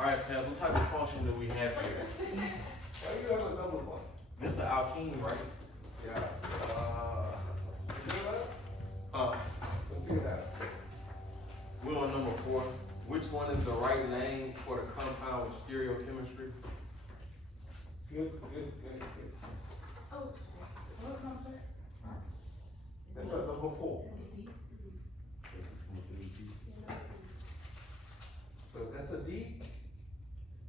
Alright, Pep, what type of function do we have here? Why do you have a double bond? This is an alkene, right? Yeah. What do you have? Huh? What do you have? We're on number 4. Which one is the right name for the compound with stereochemistry? Good. Oh, what comes there? That's a number 4. So that's a D?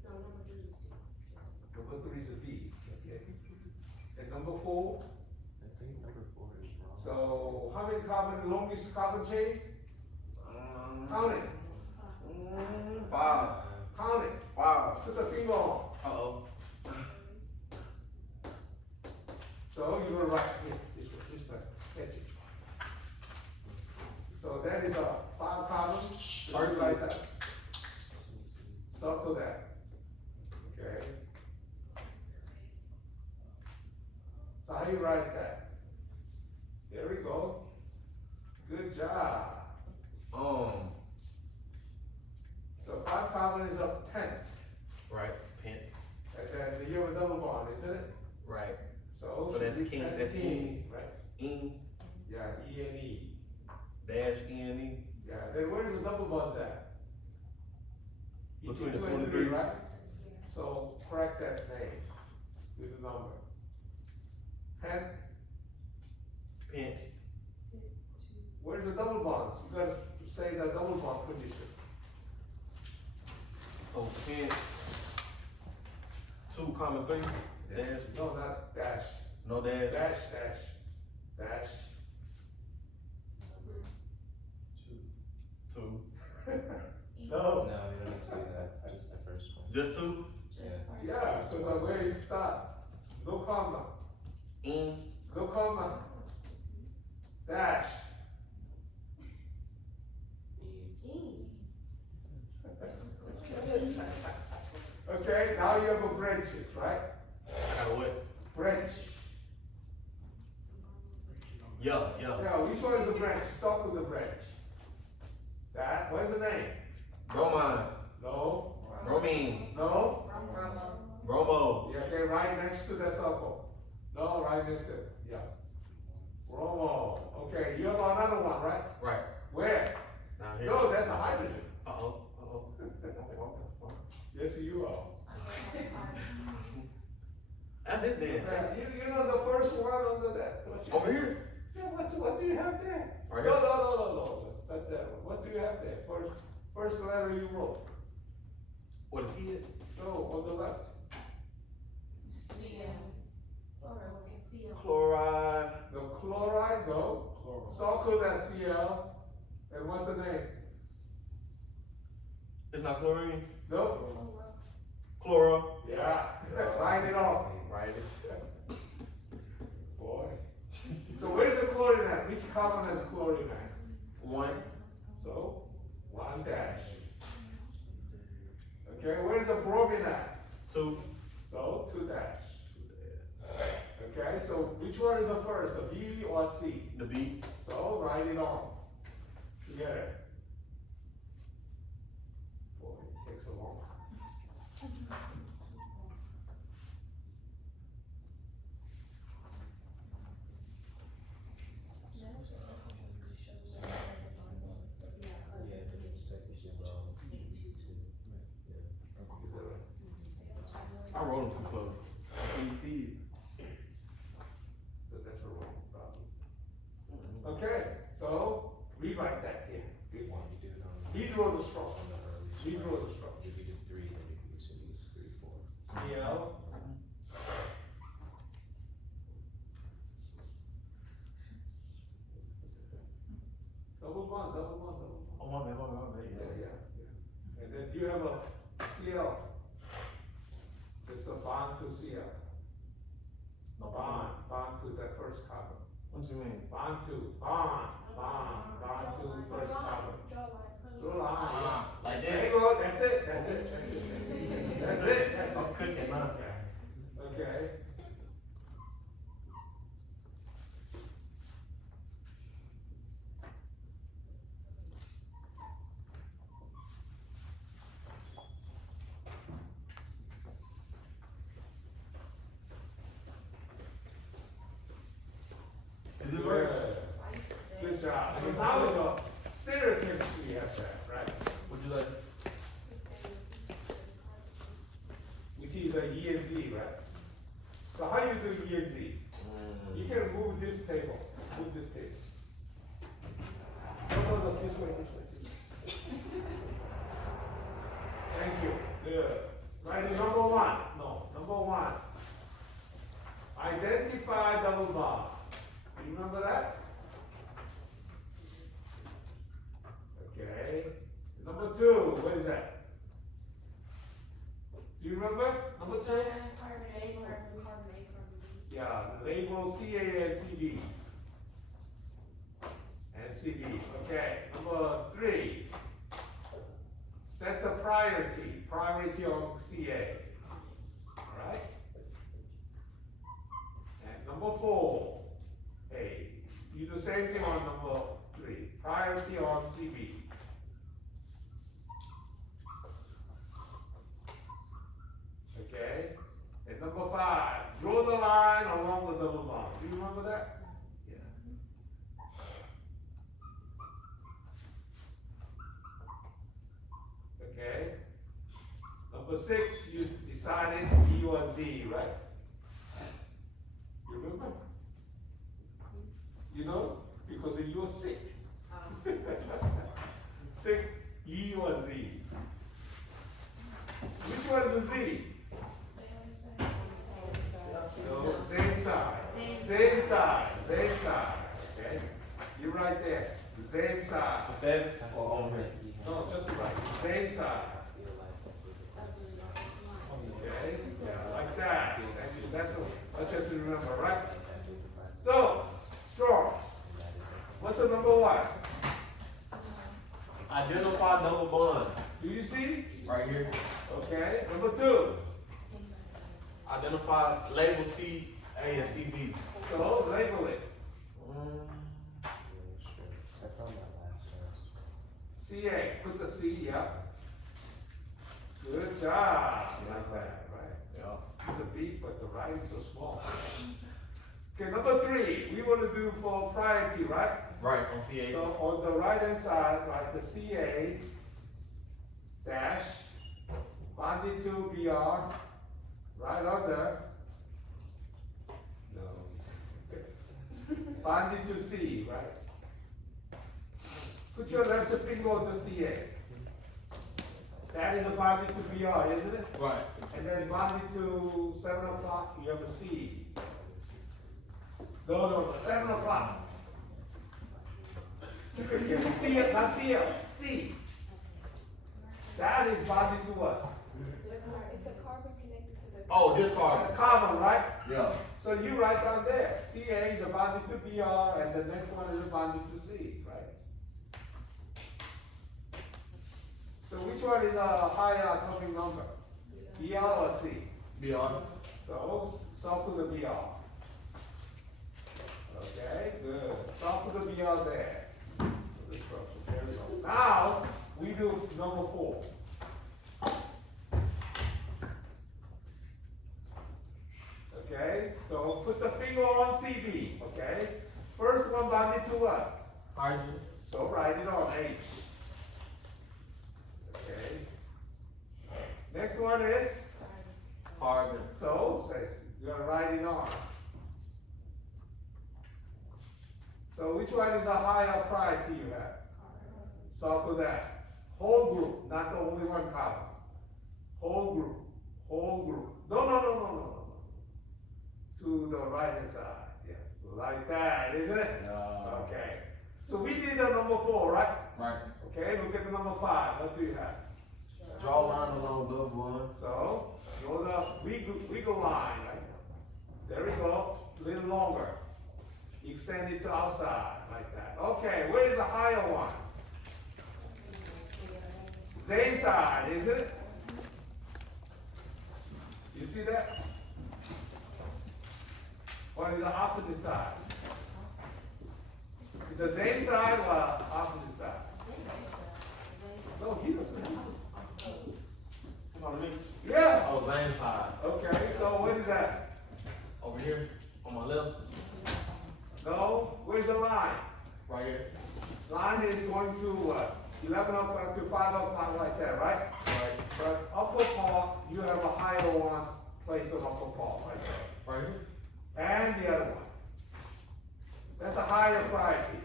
No, number 3 is Number 3 is a D. Okay. And number 4? I think number 4 is wrong. So how many carbon, longest carbon chain? Count it. 5. Count it. 5. Put the finger on. Uh-oh. So you will write here, this way, catch it. So that is a 5 carbon. So you write that. Circle that. Okay. So how you write that? There we go. Good job. So 5 carbon is a 10. Right, pent. And then you have a double bond, isn't it? Right. So that's should be king, that's 10, king. right? E Yeah, E and E. dash E. Yeah, then where is the double bonds at? Between the 2 2 and and 3, 3. right? So correct that name with the number. Pen, Pent. where's the double bonds? You gotta say the double bond condition. So pent. 2, 3. Dash. No, not dash. No dash. Dash. 2. No. No, you don't need to do that, just the first one. Just 2. Yeah, because of where you start. No comma. E. No comma. Dash. Okay, now you have a branches, right? I got a what? Branch. Yeah. Yeah, which one is a branch? Start with the branch. That, what is the name? Bromine. No. Bromine. No? Bromo. Yeah, okay, right next to the circle. No, right next to it, yeah. Bromo. Okay, you have another one, right? Right. Where? Now here. No, that's a hydrogen. Uh-oh. Yes, you are. That's it then. You know the first one under that. Over here? Yeah, what do you have there? Right No, here? no. Not that one. What do you have there? First letter you wrote. What is he? No, on the left. Chloride. The chloride, no. Circle that Cl. And what's the name? It's not chlorine. No? Chloro. Yeah. Write it off. Right it. Boy. So where's the chlorine at? Which carbon has chlorine at? 1. So, 1 dash. Okay, where's the bromine at? 2. So, 2 dash. Okay, so which one is the first, the B or C? The B. So, write it on. Together. Boy, it takes a long time. I wrote them too close. Can you see it? So that's a wrong problem. Okay, so rewrite that here. Good one. You do it on He drew the straw. the early. He drew the straw. If you did 3, then you could use 3, 4. Cl. Double bond. Oh, my bad. Yeah. And then you have a Cl. Just a bond to Cl. Bond to that first carbon. What you mean? Bond to first carbon. Draw line. Like There that. you go, that's it. That's it. I'm cooking, man. Okay. today? Which is a E and Z, right? So how you do E and Z? You can move this table, move this table. No, this way, this way. Thank you, good. Right, number one, no, number one. Identify double bond. You remember that? Okay. Number two, what is that? Do you remember? Number two? Carbon A, carbon, carbon A, carbon B. Yeah, label CA and CB. And CB, okay. Number three, set the priority on CA. Alright? And number four, hey, you do the same thing on number three, priority on CB. Okay? And number five, draw the line along the double bond. Do you remember that? Yeah. Okay? Number six, you decided E or Z, right? You remember? You know? Because you were sick. Sick, E or Z. Which one is the Z? No, same side. Same side. Same side. Okay? You're right there. The same side. Seven or on here? No, just right. Same side. Okay? Yeah, like that. That's what you remember, right? So, strong. What's the number one? Identify double bond. Do you see? Right here. Okay. Number two. Identify label C, A, and CB. So, label it. Yeah, sure. I found that last one. CA. Put the C, yeah. Good job. Like that, right? Yeah. It's a B, but the writing's so small. Okay, number three. We want to do for priority, right? Right, on CA. So on the right hand side, write the CA dash bonded to BR right under. No. Bonded to C, right? Put your left finger on the CA. That is a bonded to BR, isn't it? Right. And then bonded to 7 o'clock, you have a C. No, 7 o'clock. See it, not see it, C. That is bonded to what? It's a carbon connected to the. Oh, this part. Carbon, right? Yeah. So you write down there, CA is a bonded to BR, and the next one is a bonded to C, right? So which one is a higher atomic number? BR or C? BR. So, solve to the BR. Okay, good. Solve to the BR there. So this structure, there we go. Now, we do number 4. Okay, so put the finger on CB, okay? First one bonded to what? Hydrogen. So write it on H. Okay. Next one is, Carbon. so, say, you're gonna write it on. So which one is a higher priority you have? Solve for that. Whole group, not the only one column. Whole group, whole group. No. To the right hand side, yeah, like that, isn't it? Yeah. Okay. So we did the number 4, right? Right. Okay, look at the number 5. What do you have? Draw line along double bond. So, go the wiggle line, right? There we go, a little longer. Extend it to outside, like that. Okay, where is the higher one? Same side, isn't it? You see that? What is the opposite side? Is the same side or opposite side? No, he doesn't. Come on, me. Yeah. Oh, same side. Okay, so what is that? Over here, on my left. No, where's the line? Right here. Line is going to what? 11 o'clock to 5 o'clock like that, right? Right. But upper part, you have a higher one placed on upper part right there. Right here? And the other one. That's a higher priority.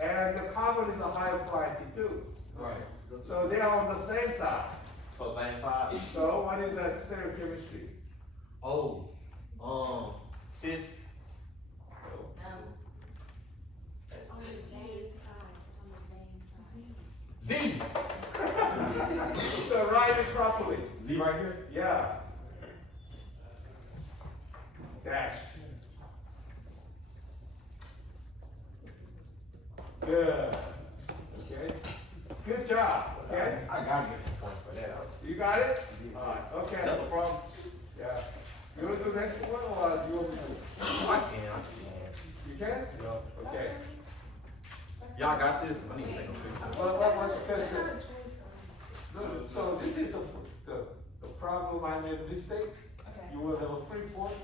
And the carbon is a higher priority too. Right. So they are on the same side. So same side? So what is that stereochemistry? Oh, cis. It's on the same side, it's on the Z. same side. So write it properly. Z right here? Yeah. Dash. Good. Okay. Good job. Okay. I gotta get some points for that. You got it? Alright, okay. That's a problem. Yeah. You wanna do the next one or you want me to? I can. You can? Okay. Y'all got this? I need to take a picture. What's your question? No, so this is the problem I made a mistake. You will have a free point.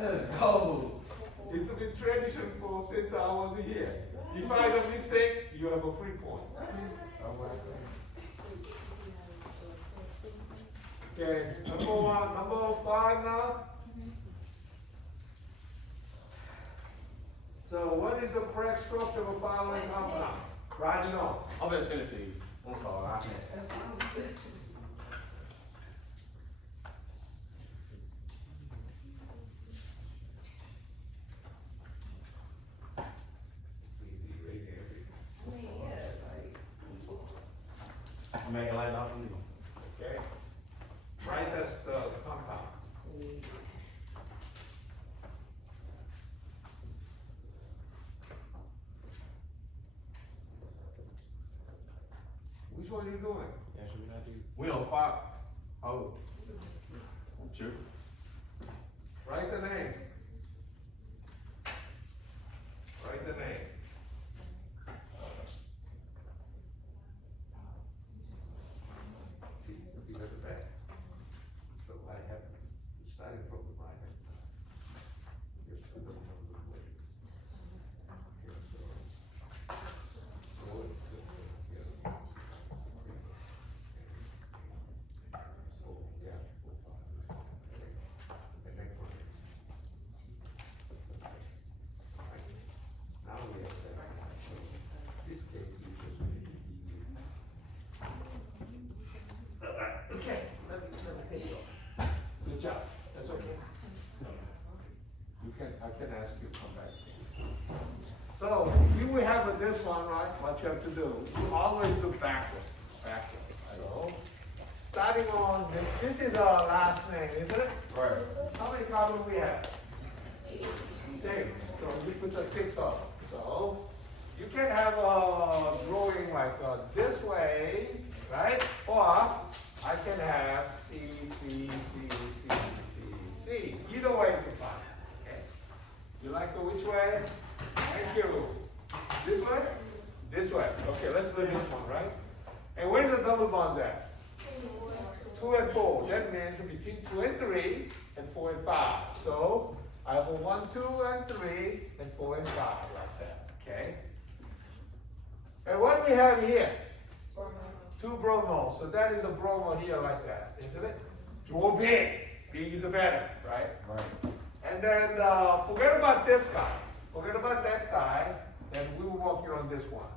Let's go. It's been tradition for since I was here. If I have a mistake, you have a free point. Okay, number 5 now. So what is the correct structure of a following compound? Write it on. I'm gonna send it to you. I'm sorry. I'm making light off of you. Okay. Write that's the compound. Which one are you doing? Yeah, should we not do? We on 5. Oh. Sure. Write the name. Write the name. See, you at the back. So I have, starting from the right hand side. Just put them on the way. Okay, so. So it's just, yes. Oh, yeah, 4, 5. The next one. Alright. Now we have that. So this case is just really easy. Okay, let me take it off. Good job, that's okay. I can ask you to come back. So, you will have this one, right, what you have to do, you always do backwards, So, starting on, this is our last name, isn't it? Right. How many carbon we have? 6. So we put the 6 up. So you can have a drawing like this way, right? Or I can have C, C, C, C, C, C. Either way is fine. Okay. You like the which way? Thank you. This way? This way. Okay, let's do this one, right? And where's the double bonds at? 2 and 4. That means between 2 and 3 and 4 and 5. So I have a 1, 2, and 3 and 4 and 5 like that. Okay. And what we have here? 2 bromo. So that is a bromo here like that, isn't it? Draw big. Big is better, right? Right. And then forget about this guy. Forget about that guy. And we will work here on this one.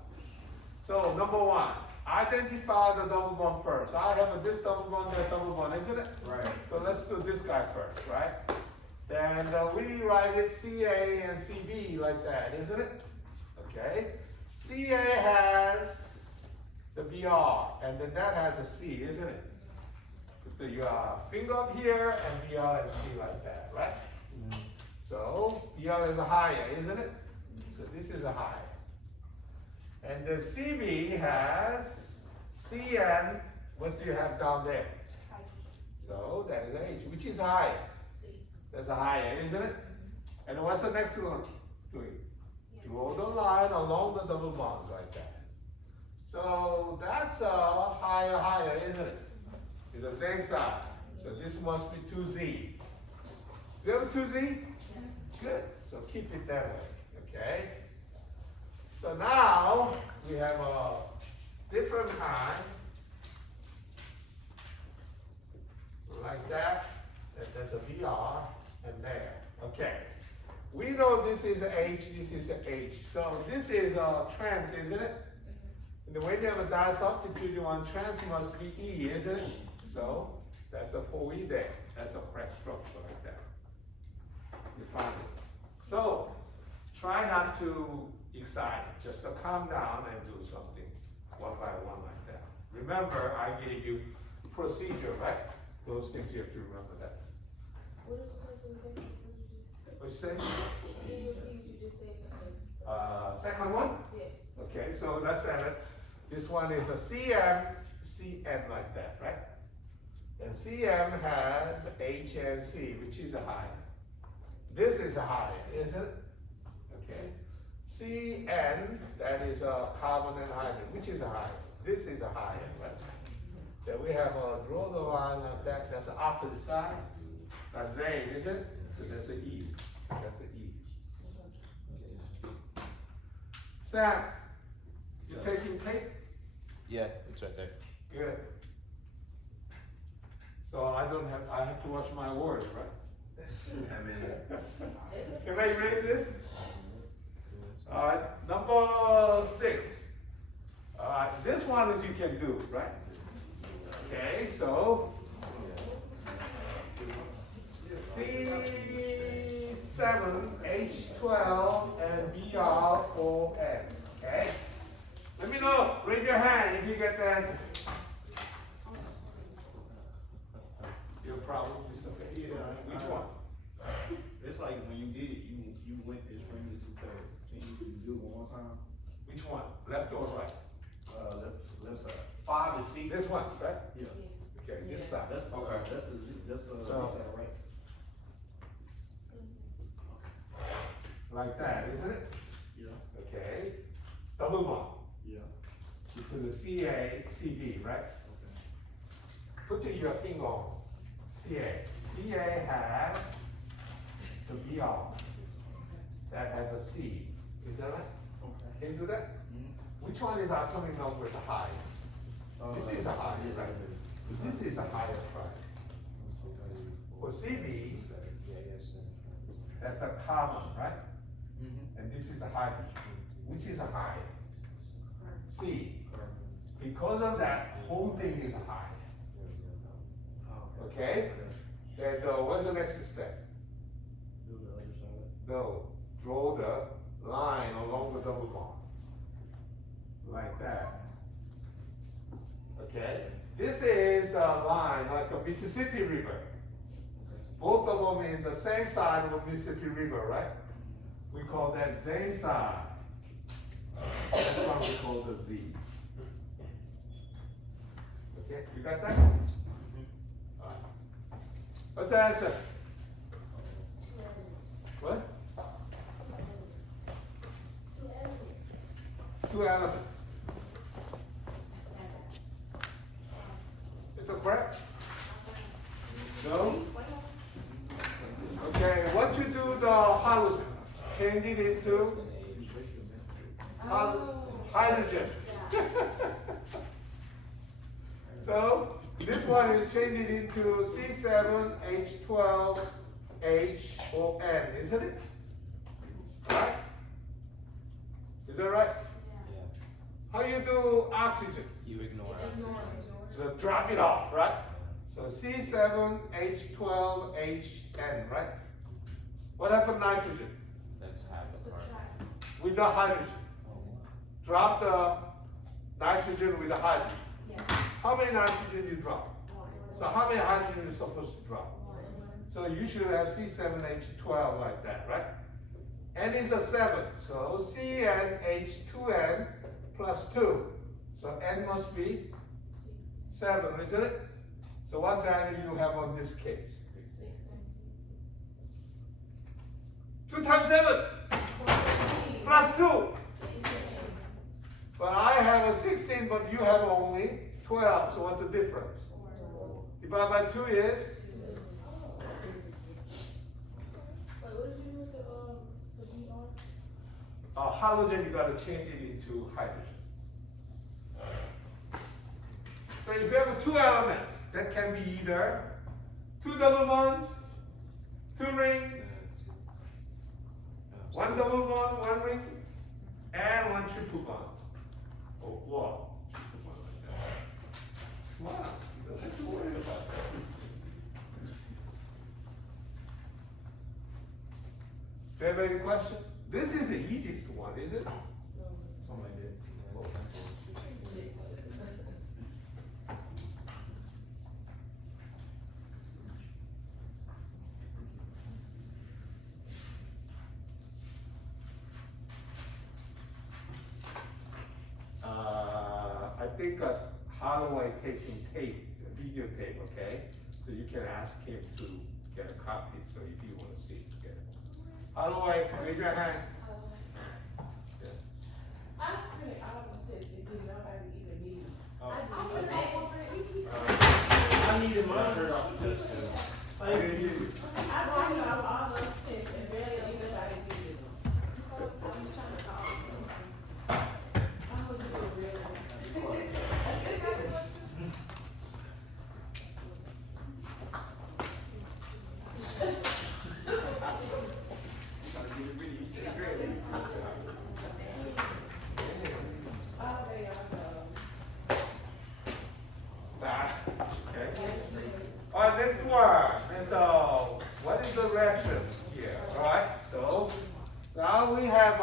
So number 1. Identify the double bond first. I have this double bond, that double bond, isn't it? Right. So let's do this guy first, right? Then we write it CA and CB like that, isn't it? Okay. CA has the BR, and then that has a C, isn't it? Put the finger up here, and BR and C like that, right? So BR is a higher, isn't it? So this is a higher. And the CB has CN, what do you have down there? So that is H, which is higher. That's a higher, isn't it? And what's the next one to it? Draw the line along the double bonds like that. So that's a higher, isn't it? It's the same size. So this must be 2Z. Do you have a 2Z? Good. So keep it that way, okay? So now we have a different kind, like that, and there's a VR, and there. Okay. We know this is H, this is H. So this is a trans, isn't it? And when you have a disubstituting one, trans must be E, isn't it? So that's a 4E there. That's a fresh structure like that. You find it. So try not to excite it, just to calm down and do something one by one like that. Remember, I gave you procedure, right? Those things you have to remember that. What is the second one? What's that? Can you repeat what you just said? Second one? Yeah. Okay, so let's have it. This one is a CM, CN like that, right? And CM has H and C, which is a high. This is a high, isn't it? Okay. CN, that is a carbon and hydrogen, which is a high. This is a high, right? Then we have a draw the line like that. That's the opposite side. That's A, is it? So that's an E. That's an E. Sam, you taking tape? Yeah, it's right there. Good. So I have to watch my words, right? I mean, Can I read this? All right, number 6. All right, this one is you can do, right? Okay, so C7H12 and BR4N. Okay? Let me know, raise your hand if you get the answer. Your problem is okay. Yeah, Which one? It's like when you did it, you went extremely too fast. Can you do it one more time? Which one? Left or right? Left side. 5 is C. This one, right? Yeah. Okay, this side. That's Okay. That's the So- left side, right? Like that, isn't it? Yeah. Okay. Double bond. Yeah. To the CA, CB, right? Okay. Put your finger on CA. CA has the BR. That has a C. Is that right? Okay. Can you do that? Mhm. Which one is atomic number is high? This is a high, right? This is a higher prime. For CB, that's a carbon, right? Mhm. And this is a hydrogen, which is a high. C. Correct. Because of that, whole thing is a high. Oh, Okay? Okay. And what's the next step? Do the other side. No, draw the line along the double bond. Like that. Okay? This is the line like a Mississippi River. Both of them in the same side of the Mississippi River, right? We call that same side. That's what we call the Z. Okay, you got that? Alright. What's the answer? What? 2 elements. It's a correct? No? Okay, what you do the halogen? Change it into hydrogen. So, this one is changing into C7H12HON, isn't it? Right? Is that right? Yeah. How you do oxygen? You ignore oxygen. So drop it off, right? So C7H12HN, right? What happened to nitrogen? That's half the part. With the hydrogen. Drop the nitrogen with the hydrogen. How many nitrogen you drop? So how many hydrogen you supposed to drop? So you should have C7H12 like that, right? N is a 7, so CnH2n plus 2. So N must be 7, isn't it? So what value do you have on this case? 2 times 7 plus 2. But I have a 16, but you have only 12, so what's the difference? Divided by 2 is? halogen, you gotta change it into hydrogen. So if you have two elements, that can be either two double bonds, two rings, one double bond, one ring, and one triple bond. Oh, wow, triple bond like that. Smart, you don't have to worry about that. Do you have any question? This is the easiest one, is it? Something like that. I think how do I taking tape, video tape, okay? So you can ask him to get a copy, so if you wanna see it, get it. How do I, raise your hand. Yeah. I really, I don't say it's good, nobody even need it. I'm gonna make one for you. I needed my shirt off the test too. Thank you. I brought it off all those tests and barely anybody needed them. I was trying to call. I hope you do really. Gotta get it ready, you stay ready. All day, I Fast, okay? All right, next one. And so, what is the reaction here? All right, so now we have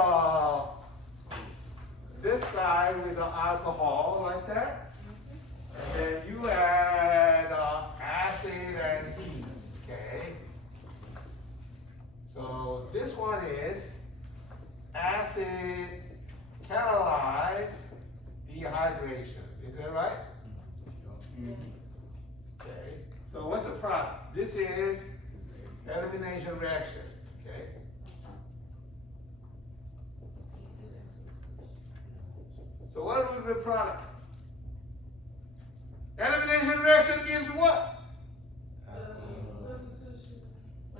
this guy with the alcohol like that. And then you add acid and heat, okay? So this one is acid catalyzed dehydration. Is that right? Okay, so what's the product? This is elimination reaction, okay? So what was the product? Elimination reaction gives what?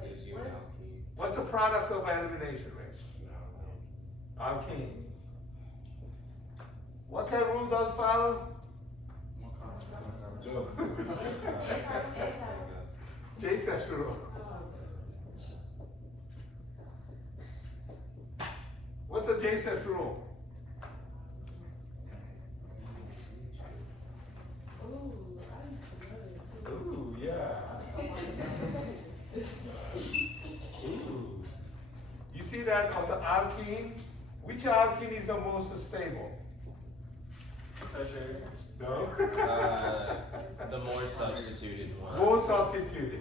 Gives you an alkene. What's the product of elimination reaction? Alkene. What kind of rule does it follow? Jason's rule. What's the Jason's rule? Ooh, I used to know this. Ooh, yeah. Ooh. You see that on the alkene? Which alkene is the most stable? No? The more substituted one. More substituted,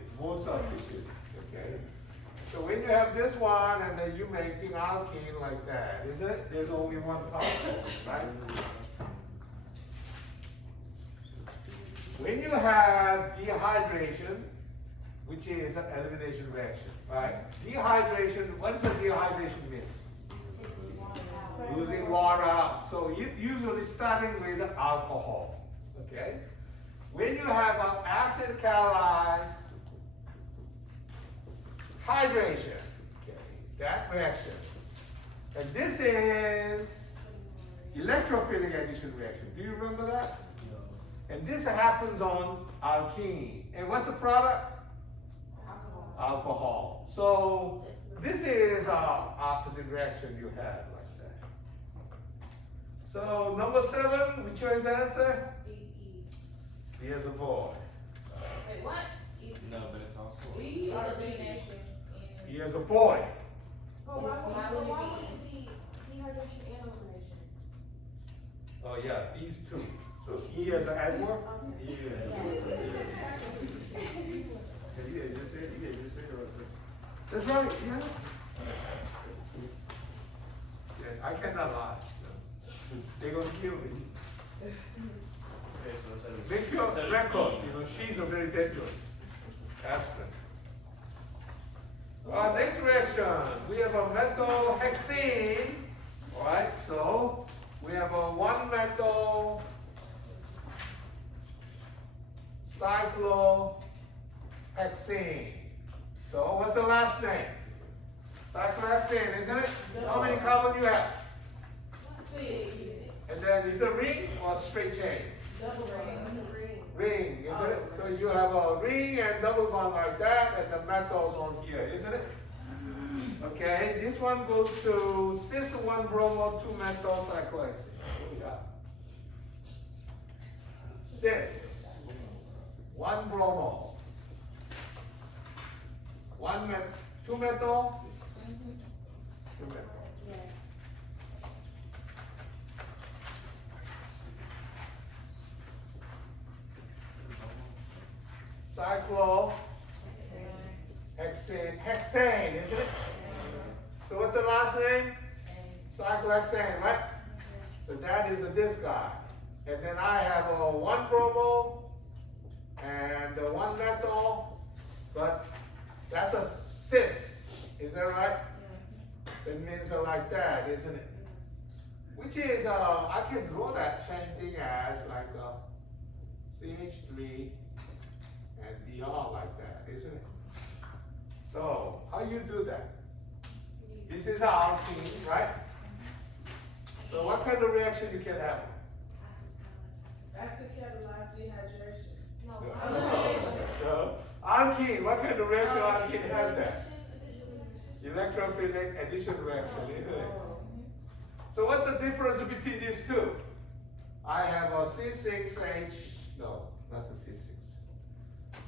okay? So when you have this one and then you making alkene like that, is it? There's only one particle, right? When you have dehydration, which is an elimination reaction, right? Dehydration, what does the dehydration mean? Losing water out. So you usually starting with alcohol, okay? When you have an acid catalyzed hydration, okay, that reaction. And this is electrophilic addition reaction. Do you remember that? And this happens on alkene. And what's the product? Alcohol. So this is opposite reaction you have like that. So number 7, which one is the answer? B as a boy. Wait, what? No, but it's also. We are Elimination. B as a boy. But why Why would would it be dehydration and elimination? Oh yeah, these two. So E as an Edward. You had just said it right there. That's right, yeah. Yeah, I cannot lie. They're gonna kill me. Okay, so instead of- Make your instead of record, speed, she's a very dangerous aspirin. Next reaction, we have a methyl hexene. Alright, so we have a 1-methyl cyclohexene. So what's the last name? Cyclohexene, isn't it? How many carbon you have? 6. And then is it a ring or straight chain? Double ring. It's a ring. Ring, isn't it? So you have a ring and double bond like that, and the metal's on here, isn't it? Okay, this one goes to cis 1 bromo 2 methyl cyclohexane. What we got? Cis 1 bromo 2 methyl 2 methyl. Yes. Hexane, isn't it? So what's the last name? Cyclohexane, right? So that is this guy. And then I have a 1 bromo and a 1 methyl, but that's a cis, is that right? That means like that, isn't it? Which is, I can draw that same thing as like CH3 and Br like that, isn't it? So, how you do that? This is our alkene, right? So what kind of reaction you can have? Acid catalyzed dehydration. No. No. Alkene, what kind of reaction alkene has that? Electrophilic addition reaction, isn't it? So what's the difference between these two? I have a C6H, no, not the C6.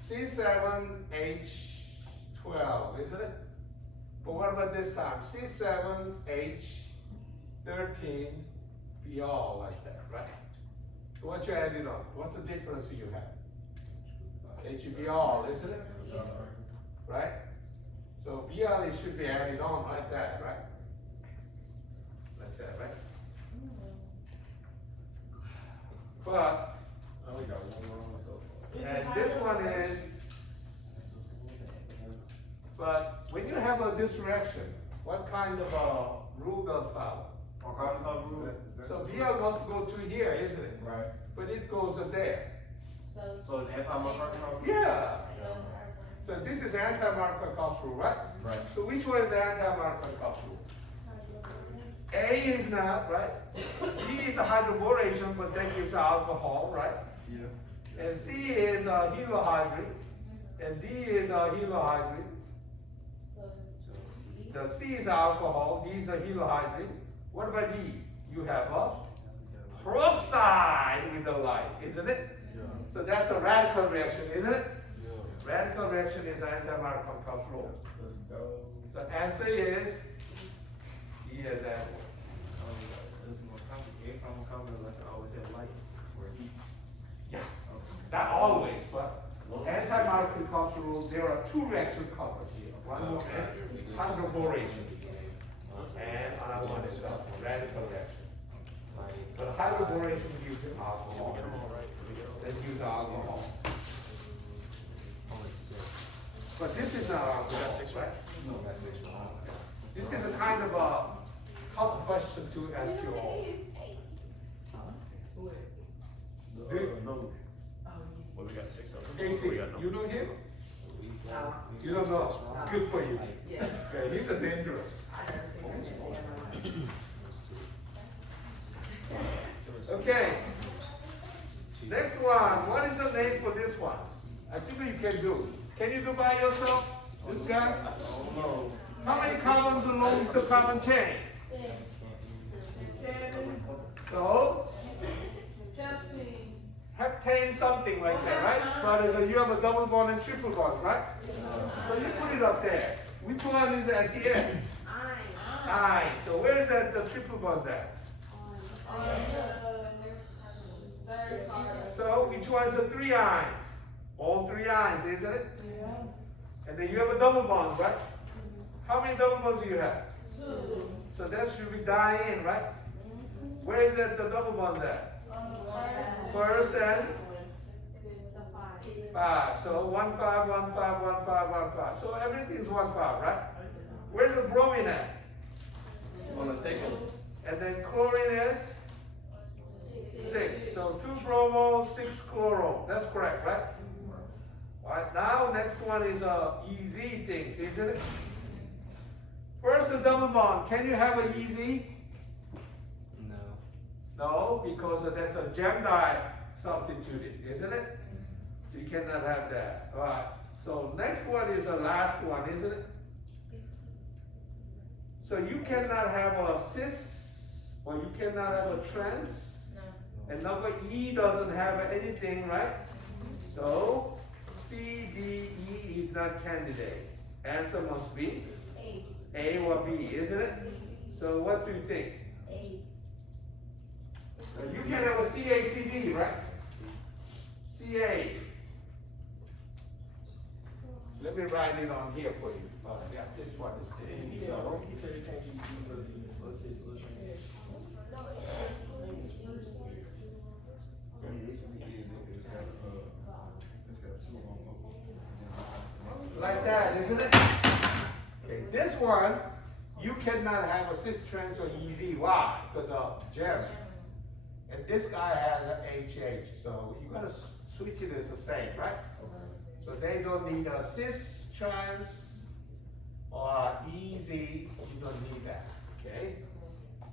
C7H12, isn't it? But what about this time? C7H13Br like that, right? So what you added on? What's the difference you have? HBr, isn't it? Right? So Br it should be added on like that, right? Like that, right? But, I only got one more on so far. and this one is, but when you have this reaction, what kind of rule does follow? So Br must go to here, isn't it? Right. But it goes there. So it's anti-Markov? Yeah. So this is anti-Markov rule, right? Right. So which one is the anti-Markov rule? A is not, right? B is a hydroboration, but that gives alcohol, right? Yeah. And C is a halohydride, and D is a halohydride. The C is alcohol, D is a halohydride. What about E? You have a peroxide with the light, isn't it? Yeah. So that's a radical reaction, isn't it? Radical reaction is anti-Markov rule. Let's go. So answer is E as that one. It's more complicated. Every time I'm coming, unless I always have light or heat. Yeah. Okay. Not always, but anti-Markov rule, there are two reactions covered here. One is hydroboration, and another one is radical reaction. But hydroboration uses alcohol. They use alcohol. But this is not alcohol, right? No, that's 6 wrong. This is a kind of a tough question to ask you all. No. Well, we got 6 of them. Casey, you know him? You don't know? Good for you. Yeah. Okay, he's a dangerous. I never seen that in my life. Okay. Next one, what is the name for this one? I think you can do. Can you do by yourself? This guy? No. How many carbons along is the carbon chain? 7. So, Peptine. heptane something like that, right? But you have a double bond and triple bond, right? So you put it up there. Which one is at the end? Nine. So where is that the triple bond at? On the third side. So which one is the 3 ions? All 3 ions, isn't it? Yeah. And then you have a double bond, right? How many double bonds do you have? 2. So that should be diene, right? Where is that the double bonds at? On the First and The 5. 5. So 1, 5, 1, 5, 1, 5, 1, 5. So everything is 1, 5, right? Where's the bromine at? On the second. And then chlorine is 6. So 2 bromo, 6 chloro. That's correct, right? Alright, now next one is EZ things, isn't it? No. First the double bond. Can you have a EZ? No. No, because that's a gem dye substituted, isn't it? So you cannot have that. All right. So next one is the last one, isn't it? So you cannot have a cis, or you cannot have a trans. And number E doesn't have anything, right? So C, D, E is not candidate. Answer must be A or B, isn't it? So what do you think? You can have a CACD, right? CA. Let me write it on here for you. Yeah, this one is He D. said it can't be used for the solution. Like that, isn't it? Okay, this one, you cannot have a cis trans or EZ. Why? Because of gem. And this guy has an HH, so you gotta switch it as the same, right? So they don't need a cis trans or EZ, you don't need that, okay?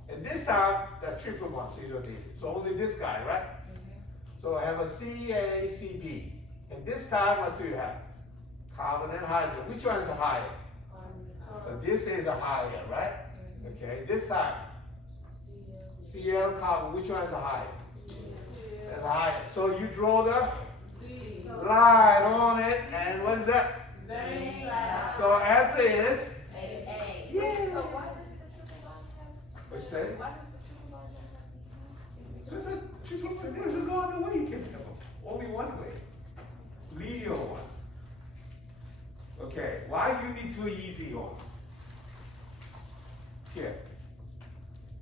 And this time, that's triple bond, so you don't need it. So only this guy, right? So I have a CACB. And this time, what do you have? Carbon and hydrogen. Which one is higher? So this is a higher, right? Okay, this time. Cl carbon, which one is higher? That's higher. So you draw the line on it, and what is that? So answer is yeah. So why does the triple bond have? What's that? Why does the triple bond have? There's a triple, so there's no other way you can have them. Only one way. Linear one. Okay, why you need two easy on? Here.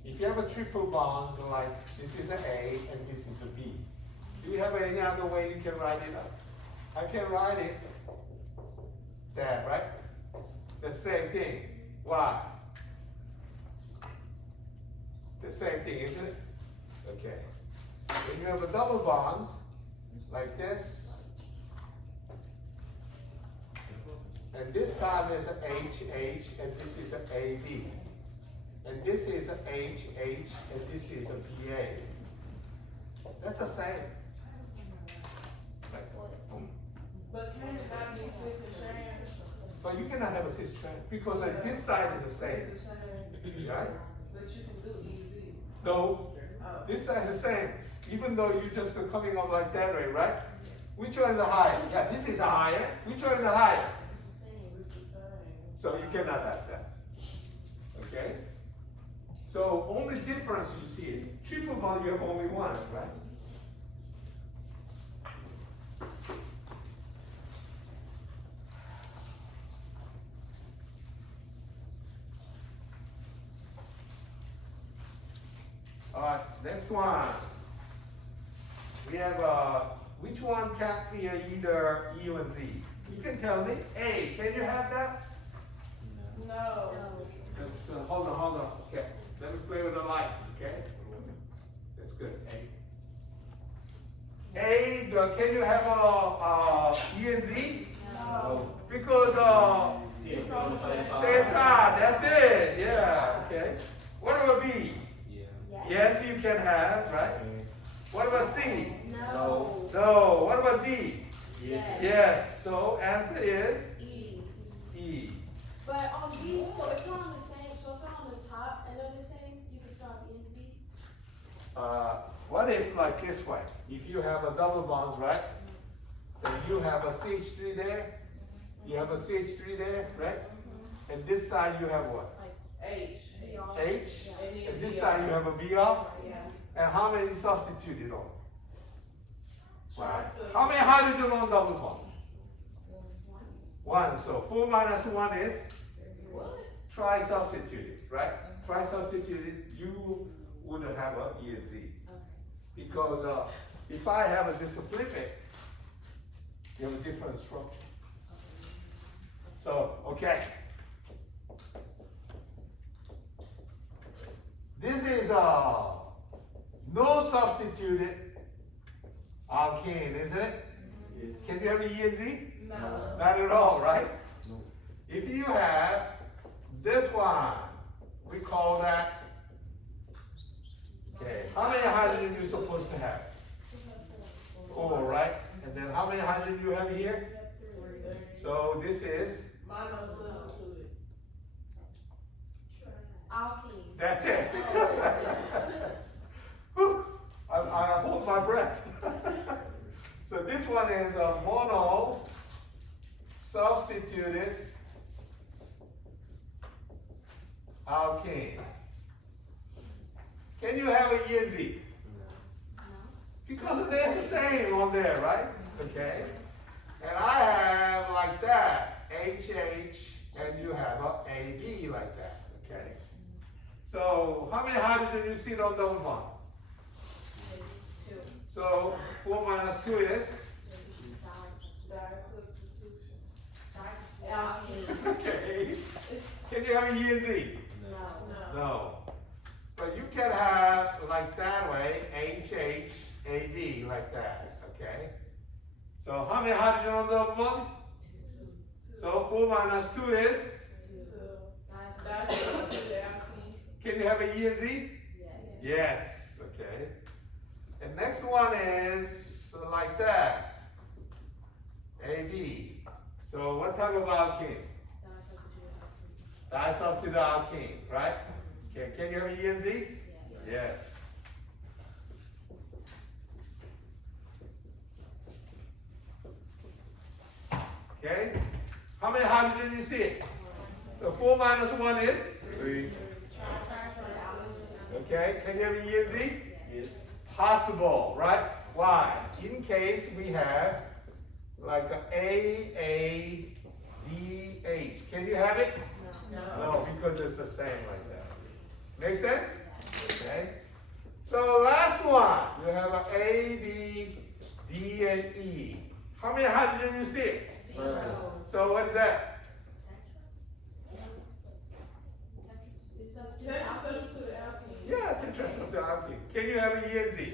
If you have a triple bond, so like this is an A and this is a B. Do you have any other way you can write it up? I can write it that, right? The same thing. Why? The same thing, isn't it? Okay. When you have a double bonds, like this, and this time is an HH, and this is an AB. And this is an HH, and this is a BA. That's the same. Like, boom. But can it not be cis and trans? But you cannot have a cis trans, because like this side is the same, Cis and trans. right? But you can do EZ. No, Oh. this side is the same, even though you just are coming up like that way, right? Which one is a higher? Yeah, this is a higher. Which one is a higher? It's the same. It's the same. So you cannot have that. Okay? So only difference you see it. Triple bond you have only one, right? Alright, next one. We have which one can't be either E or Z? You can tell me. A, can you have that? No. Hold on, okay. Let me play with the light, okay? That's good, A. A, can you have E and Z? No. Because, It's on the same same side, that's it, yeah, okay. What about B? Yeah. Yes, you can have, right? What about C? No. No, what about D? Yes. Yes, so answer is E. E. But on B, so if they're on the same, so if they're on the top and they're the same, you can start B and Z. What if like this way? If you have a double bonds, right? Then you have a CH3 there, you have a CH3 there, right? And this side you have what? H. H? And And this then side you have a Br? Yeah. And how many substituted on? Try to- How many hydrogen on double bond? One, so 4 minus 1 is? Tri-substituted, right? Tri-substituted, you wouldn't have a E and Z. Because if I have a disciplinate, you have a different structure. So, okay. This is no substituted alkane, isn't it? Can you have a E and Z? No. Not at all, right? If you have this one, we call that Okay, how many hydrogen you supposed to have? 4, right? And then how many hydrogen you have here? So this is, Mine are substituted. Alkene. that's it. Whew, I hold my breath. So this one is a mono substituted alkene. Can you have a yin Z? Because they're the same on there, right? Okay. And I have like that, HH, and you have a AB like that, okay? So how many hydrogen you see on double bond? 2. So 4 minus 2 is? Alkene. Okay. Can you have a yin Z? No. No. But you can have like that way, HH, AB like that, okay? So how many hydrogen on double bond? So 4 minus 2 is? Can you have a yin Z? Yes. Yes, okay. And next one is like that. AB. So what type of alkene? Disubstituted alkene, right? Okay, can you have a yin Z? Yes. Okay. How many hydrogen do you see? So 4 minus 1 is? 3. Okay, can you have a yin Z? Yes. Possible, right? Why? In case we have like a D, H. Can you have it? No, because it's the same like that. Make sense? Okay. So last one, you have A, B, D, and E. How many hydrogen you see? So what is that? Yeah, tetrasubstituted alkene. Can you have a yin Z?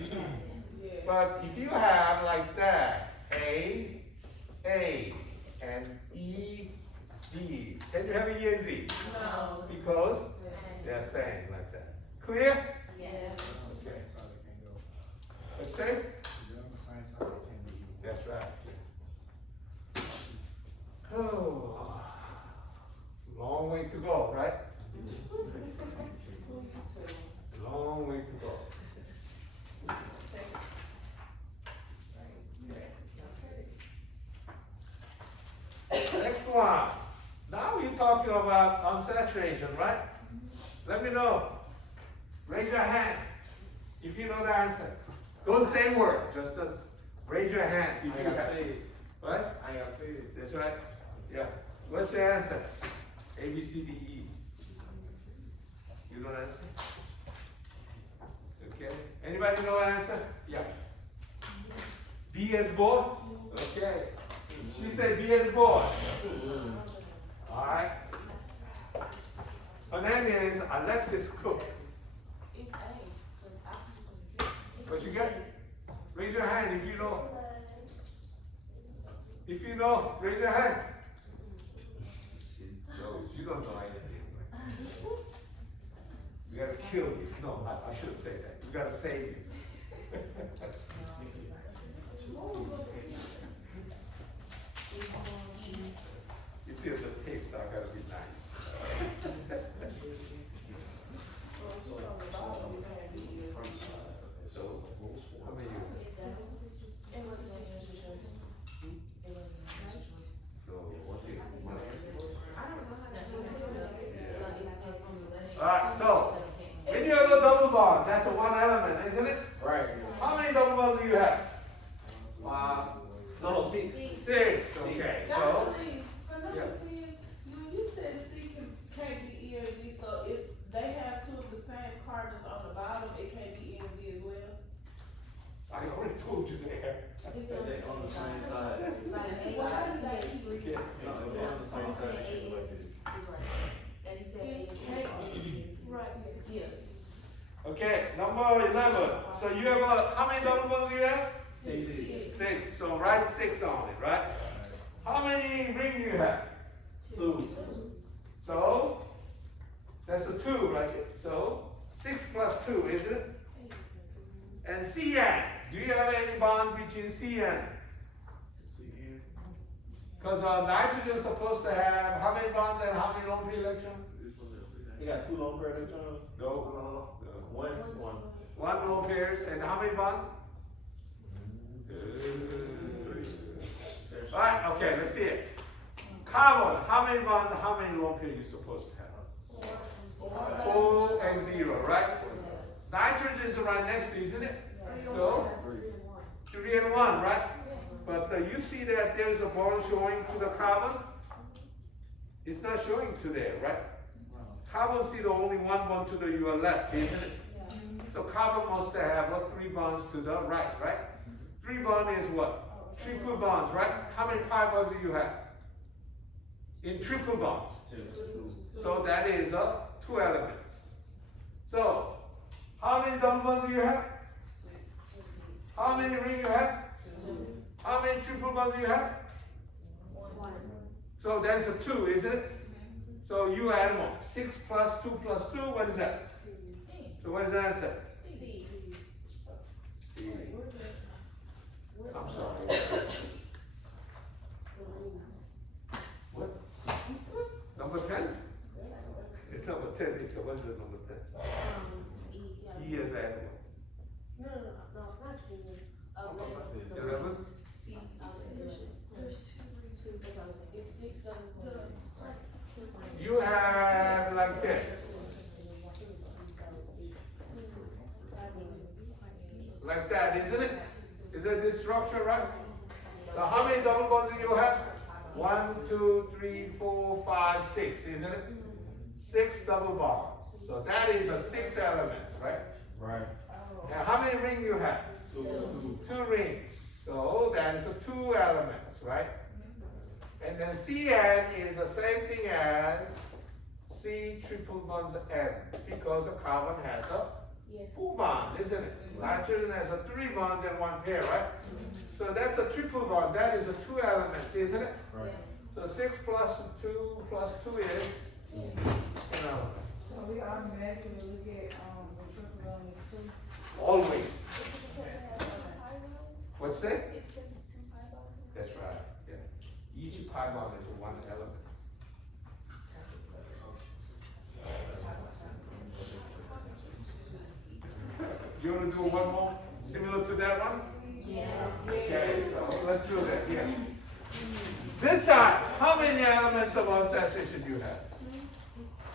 But if you have like that, A, and E, D, can you have a yin Z? No. Because they're same like that. Clear? Yes. Okay. Let's say? That's right. Oh, long way to go, right? Long way to go. Next one. Now we're talking about unsaturation, right? Let me know. Raise your hand if you know the answer. Go the same word, just raise your hand if I you gotta have. say it. What? I gotta say it. That's right. Yeah. What's your answer? A, B, C, D, E. You don't answer? Okay. Anybody know answer? Yeah. B as boy? Okay. She said B as boy. Alright. Her name is Alexis Cook. It's A. What you got? Raise your hand if you know. If you know, raise your hand. No, you don't know anything. We gotta kill you. No, I shouldn't say that. We gotta save you. It's in the tape, so I gotta be nice. So, how many you? It wasn't a multiple choice. It wasn't a multiple choice. So, what's it? I don't know how to. Alright, so, when you have a double bond, that's a one element, isn't it? Right. How many double bonds do you have? 5. No, 6. 6, okay, so, Dr. Lee, another Yeah. thing, when you said C can't be E or Z, so if they have two of the same carbons on the bottom, it can't be E and Z as well? I already told you there. They on the same side. Well, how does that equal? Yeah. No, they on the same side. Right, yeah. Okay, number 11. So you have how many double bonds do you have? 6. 6. So write 6 on it, right? How many rings do you have? 2. So that's a 2, right? So 6 plus 2, isn't it? And CN, do you have any bond between CN? Because nitrogen is supposed to have how many bonds and how many lone pair electrons? You got 2 lone pair electrons? No. One. One lone pairs, and how many bonds? Alright, okay, let's see it. Carbon, how many bonds, how many lone pairs you supposed to have? 4 and 0, right? Nitrogen is right next to, isn't it? So, 3 and 1, right? But you see that there's a bond showing to the carbon? It's not showing to there, right? Carbon see the only one bond to the your left, isn't it? So carbon must have what, 3 bonds to the right, right? 3 bond is what? Triple bonds, right? How many pi bonds do you have? In triple bonds. So that is 2 elements. So, how many double bonds do you have? How many rings you have? How many triple bonds do you have? 1. So that's a 2, isn't it? So you add them up. 6 plus 2 plus 2, what is that? So what is the answer? C. C. I'm sorry. What? Number 10? It's number 10, it's what is it, number 10? E is added. No, not 2. 11? There's 2. It's 6 double. You have like this. Like that, isn't it? Is that this structure, right? So how many double bonds do you have? 1, 2, 3, 4, 5, 6, isn't it? 6 double bonds. So that is a 6 elements, right? Right. Now how many rings you have? 2 rings. So that is a 2 elements, right? And then Cn is the same thing as C triple bonds N, because a carbon has a 4 bond, isn't it? Nitrogen has a 3 bonds and 1 pair, right? So that's a triple bond, that is a 2 elements, isn't it? Right. So 6 plus 2 plus 2 is 10 elements. So we automatically look at, the triple bond is 2. Always. What's that? It's because it's 2 pi bonds. That's right, yeah. Each pi bond is 1 element. You want to do one more similar to that one? Okay, so let's do that here. This time, how many elements of unsaturation do you have?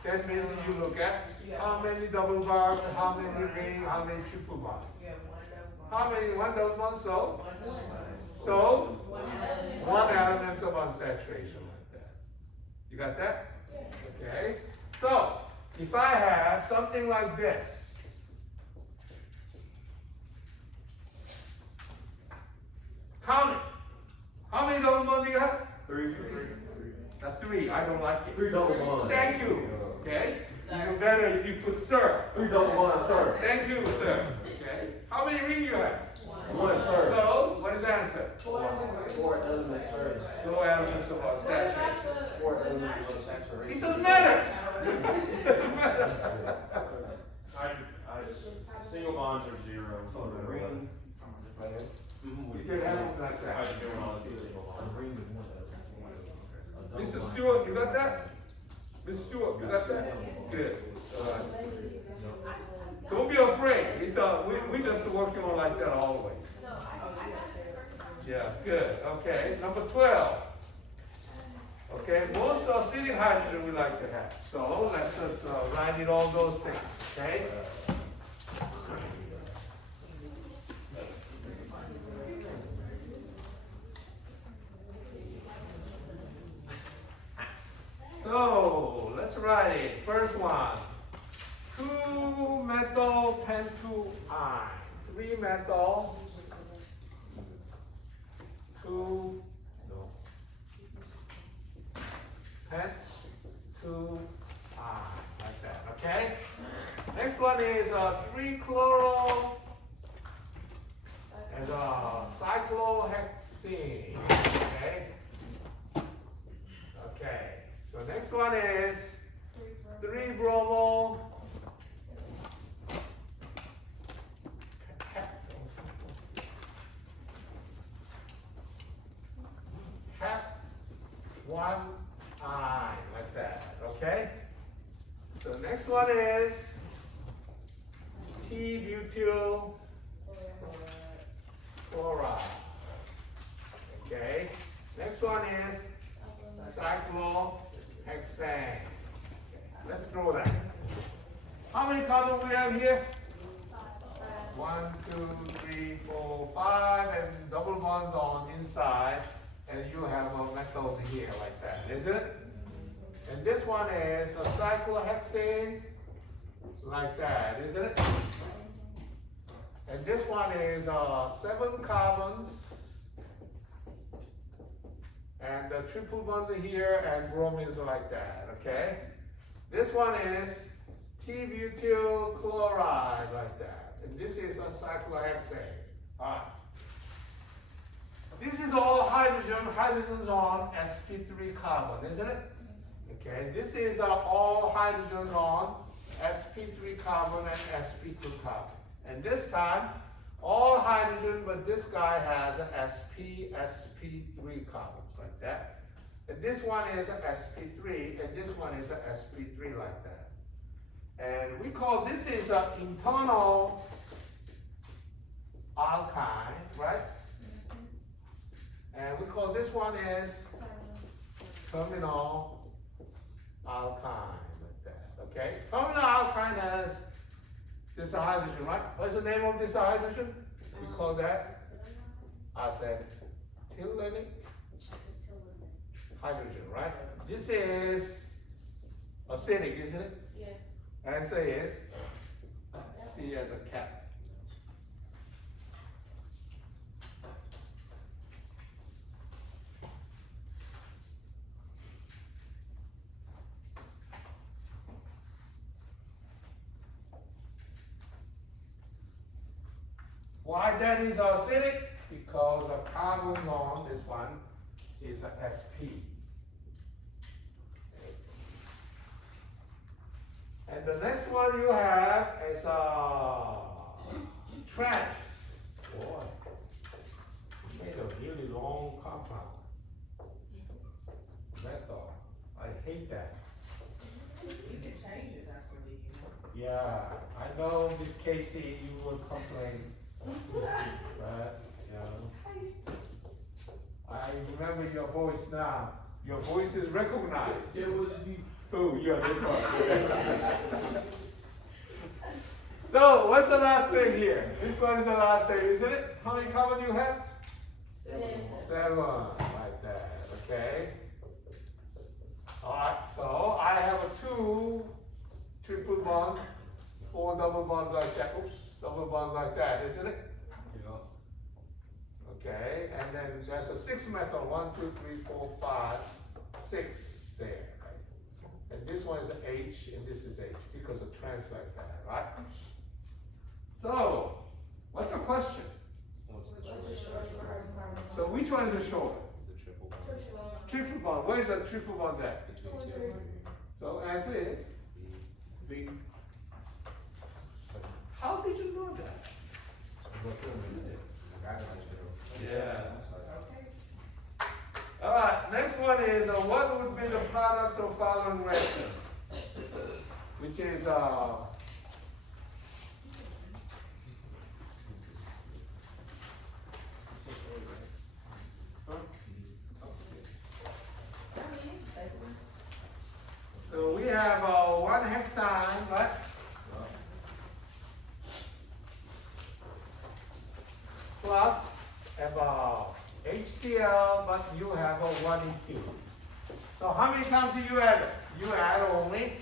That means you look at how many double bonds, how many rings, how many triple bonds. How many? 1 double bond, so? So, 1 element of unsaturation like that. You got that? Okay. So, if I have something like this, count it. How many double bonds do you have? 3. Not 3, I don't like it. 3 double bonds. Thank you. Okay? Even better if you put sir. 3 double bonds, sir. Thank you, sir. Okay? How many rings you have? 1, sir. So, what is the answer? 4 elements, sir. 4 elements of unsaturation. 4 elements of saturation. It doesn't matter. It doesn't matter. Single bonds are 0. So the ring, right here. You can have it like How's that. it doing on these single bonds? The ring is 1 element. Mr. Stewart, you got that? Mr. Stewart, you got that? Good. All right. Don't be afraid. It's we just working on like that always. Yes, good. Okay, number 12. Okay, most acidic hydrogen we like to have. So let's just write in all those things. Okay. So let's write it. First one. 2-methyl pentyl-ine. 3-methyl. 2 pentyl-ine. Like that. Okay. Next one is 3-chloro and cyclohexene. Okay. Okay. So next one is 3-bromo one ion, like that, okay? So next one is T-butyl chloride. Okay, next one is cyclohexane. Let's draw that. How many carbons we have here? 1, 2, 3, 4, 5, and double bonds on inside, and you have a metals here like that, isn't it? And this one is a cyclohexane, like that, isn't it? And this one is 7 carbons, and the triple bonds are here, and bromines are like that, okay? This one is T-butyl chloride, like that. And this is a cyclohexane. Alright. This is all hydrogen. Hydrogen's on sp3 carbon, isn't it? Okay, this is all hydrogen on sp3 carbon and sp2 carbon. And this time, all hydrogen, but this guy has an sp3 carbons, like that. And this one is an sp3, and this one is an sp3, like that. And we call this is an internal alkyne, right? And we call this one is terminal alkyne, like that, okay? Terminal alkyne has this hydrogen, right? What's the name of this hydrogen? We call that, I said, telluric hydrogen, right? This is acidic, isn't it? Yeah. Answer is C as a cat. Why that is acidic? Because the carbon on this one is a sp. And the next one you have is a trans. Boy, made a really long compound. Methyl. I hate that. You can change it after we, Yeah, I know Miss Casey, you will complain. But, you know, I remember your voice now. Your voice is recognized. It was me. Oh, yeah, that's right. So, what's the last thing here? This one is the last thing, isn't it? How many carbon do you have? 7, like that, okay? Alright, so I have a 2 triple bonds, 4 double bonds like that, oops, double bonds like that, isn't it? Okay, and then there's a 6 metal, 1, 2, 3, 4, 5, 6 there, right? And this one is an H, and this is H, because of trans like that, right? So, what's the question? What's the short? So which one is the shorter? The triple bond. Triple bond, where is the triple bond at? Between 2 and So answer is, V. how did you know that? Yeah. Alright, next one is, what would be the product of following reaction? Which is, so we have 1 hexane, right? Plus about HCl, but you have a 1 EQ. So how many times do you add it? You add only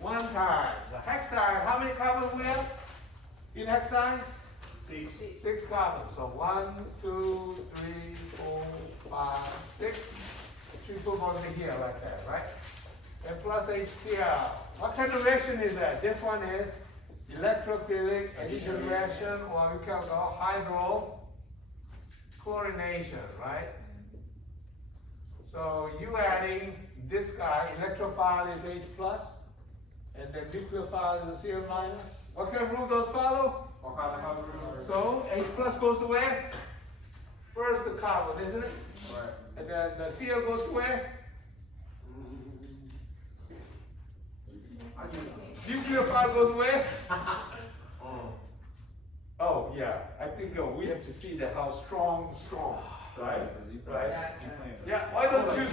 1 time. The hexane, how many carbons we have in hexane? 6 carbons. So 1, 2, 3, 4, 5, 6. Triple bonds in here like that, right? And plus HCl. What kind of reaction is that? This one is electrophilic addition reaction, or we can call hydrochlorination, right? So you adding this guy, electrophile is H plus, and then nucleophile is a Cl minus. What kind of rule does follow? So H plus goes to where? First the carbon, isn't it? Right. And then the Cl goes to where? Nucleophile goes where? Um, Oh, yeah, I think we have to see that how strong, right? Right? Yeah, why don't you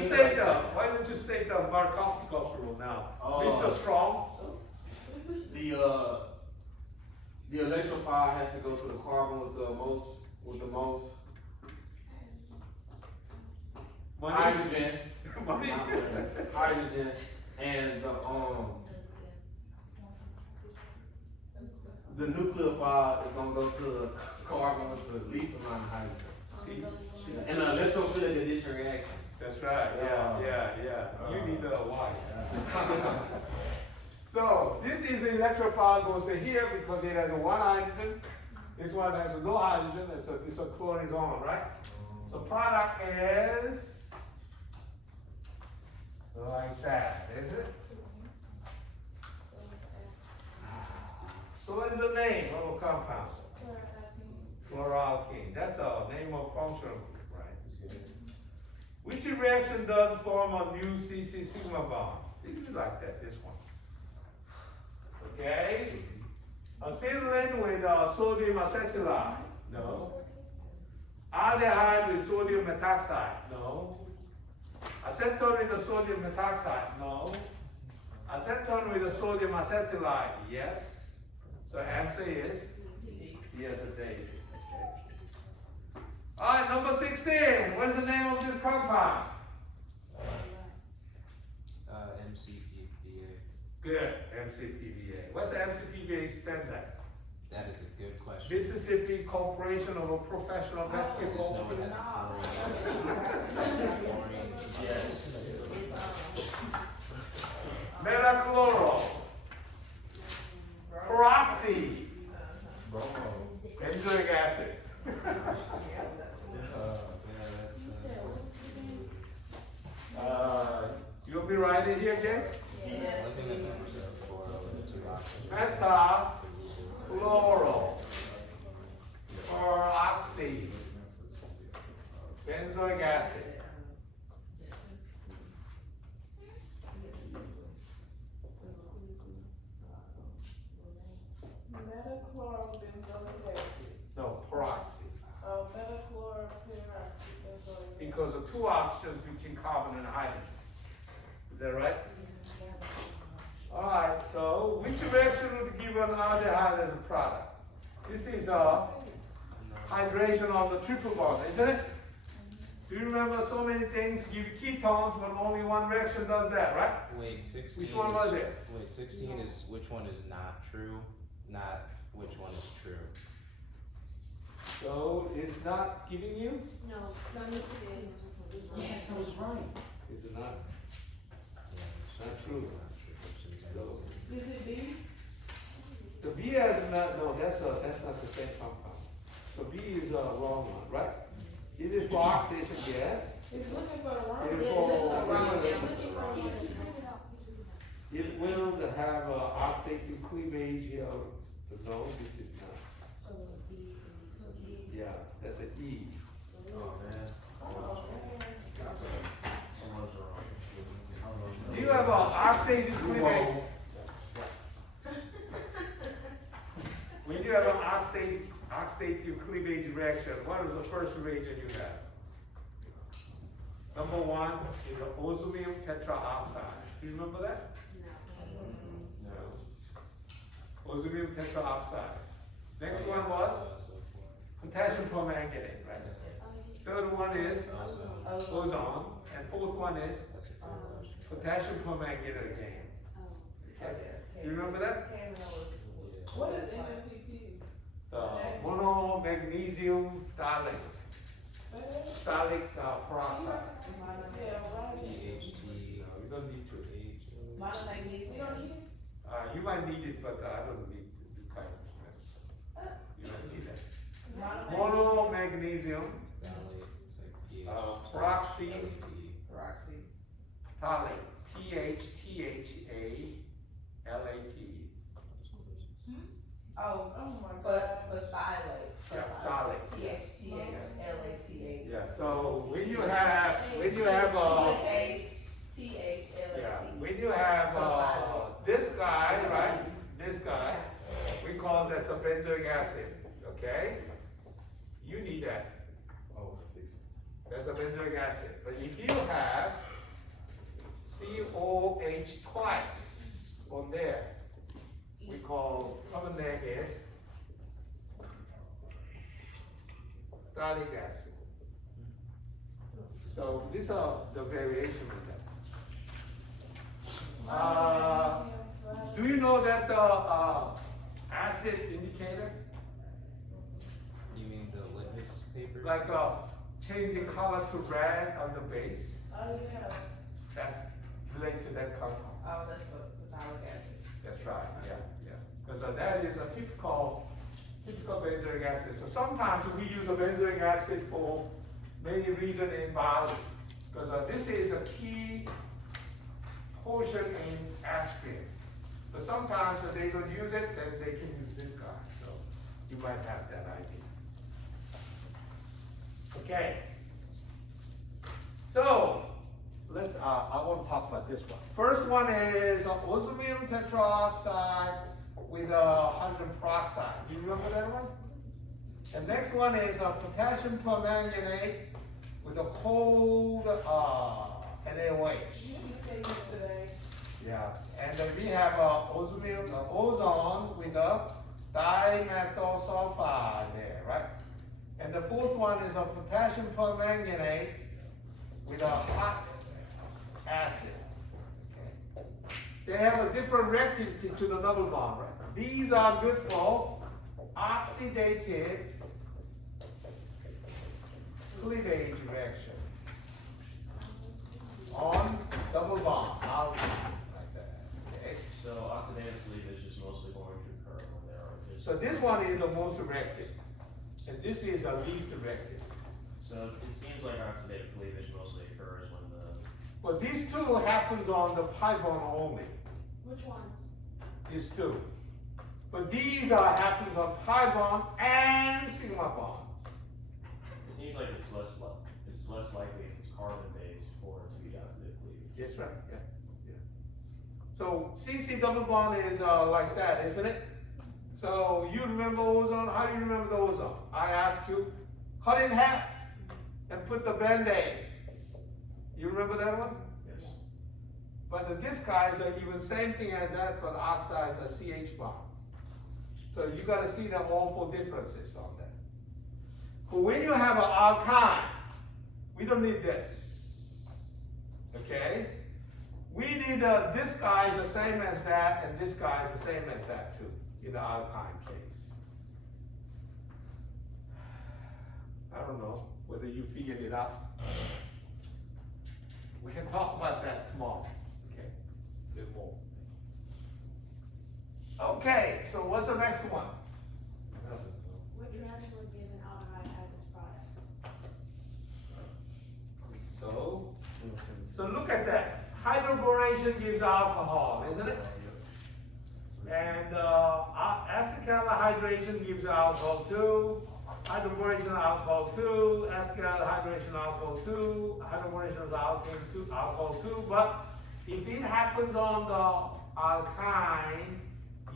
state the Markov rule now? Mr. Strong? the electrophile has to go to the carbon with the most Money? hydrogen. Money? Hydrogen, and the nucleophile is gonna go to the carbon with the least amount of hydrogen. See, In an electrophilic addition reaction. that's right, yeah. You need a Y. So, this is the electrophile goes in here because it has a one hydrogen. This one has a no hydrogen, and so this one chlorine is on, right? So product is like that, is it? So what is the name of a compound? Chloralkene. That's a name of functional group, right? Which reaction does form a new CC sigma bond? Think of it like that, this one. Okay? Acetylene with sodium acetylide. No. Aldehyde with sodium methoxide. No. Acetone with the sodium methoxide. No. Acetone with the sodium acetylide. Yes. So answer is yes, it is. All right, number 16. What's the name of this compound? MCPPA. Good, MCPVA. What's MCPVA stands at? That is a good question. Mississippi Corporation of a Professional Basketball No one Team. has chlorine. Yes. Metachloro. Peroxy. Benzoic acid. Yeah, that's, You'll be writing here again? one thing that matters is the chloro and the two oxygens. Metachloro. Peroxy. Benzoic acid. Metachlorobenzoic acid. No, peroxy. Metachloroperoxy. Because of two oxygens between carbon and hydrogen. Is that right? Alright, so which reaction would give an aldehyde as a product? This is hydration on the triple bond, isn't it? Do you remember so many things give ketones, but only one reaction does that, right? Wait, 16 Which one was it? Wait, 16 is which one is not true, not which one is true. So it's not giving you? No, number 16. Yes, I was right. Is it not? Yeah, Not true. So, Is it B? the B is not, no, that's not the same compound. So B is a wrong one, right? It is for oxidation gas. It's looking for the wrong. It is Yeah, for, it's looking for these. He's printing it out. it will have oxidative cleavage, no, this is not. So B, so B. Yeah, that's an E. Oh, man. Oh, man. Do you have an oxidative cleavage? When you have an oxidative cleavage reaction, what is the first reagent you have? Number one is the osmium tetraoxide. Do you remember that? No. Osmium tetraoxide. Next one was potassium permanganate, right? Third one is ozone, and fourth one is That's a fair question. potassium permanganate again. Okay. Do you remember that? What is MMPP? Mono magnesium phthalate. Phthalate peroxide. Yeah, right. PHT. No, you don't need to. You don't need it? You might need it, but I don't need the kind of. You don't need that. Mono magnesium Phthalate. It's like peroxy Roxy. phthalate. PHTHALATE. Oh, Oh my but God. phthalate. Yeah, phthalate. PHTHLATH. Yeah. So when you have PHTHLAT. yeah, when you have this guy one that's a benzoic acid, okay? You need that. Oh, 6. That's a benzoic acid. But if you have COH twice on there, we call common name is phthalic acid. So these are the variation of that. Do you know that the acid indicator, You mean the litmus paper? like changing color to red on the base, Oh, yeah. that's related to that compound. Oh, that's what, phthalic acid. That's right, yeah. Because that is a typical benzoic acid. So sometimes we use a benzoic acid for many reasons in biology. Because this is a key portion in aspirin. But sometimes if they don't use it, then they can use this guy. So you might have that idea. Okay. So let's, I want to talk about this one. First one is osmium tetroxide with hydrogen peroxide. Do you remember that one? And next one is potassium permanganate with a cold NaOH. You said yesterday. Yeah, and then we have osmium, ozone with a dimethyl sulfide there, right? And the fourth one is a potassium permanganate with a hot acid. Okay. They have a different reactivity to the double bond, right? These are good for oxidative cleavage reaction on double bond. I'll like that. Okay. So oxidative cleavage is mostly going to occur when there are. So this one is the most reactive, and this is the least reactive. So it seems like oxidative cleavage mostly occurs when the. But these two happens on the pi bond only. Which ones? These two. But these happens on pi bond and sigma bonds. It seems like it's less likely if it's carbon based for it to be oxidative cleavage. That's right, yeah. So CC double bond is like that, isn't it? So you remember ozone? How do you remember the ozone? I ask you, cut in half and put the Band-Aid. You remember that one? Yes. But this guys are even same thing as that, but oxidize a CH bond. So you got to see the awful differences on that. But when you have an alkyne, we don't need this. Okay? We need this guy is the same as that, and this guy is the same as that too, in the alkyne case. I don't know whether you figured it out. We can talk about that tomorrow, okay? A bit more. Okay, so what's the next one? Which reaction would give an aldehyde as its product? So look at that. Hydroboration gives alcohol, isn't it? And acetyl hydration gives alcohol too. Hydroboration alcohol too. Acetyl hydration alcohol too. Hydroboration is alcohol too. But if it happens on the alkyne,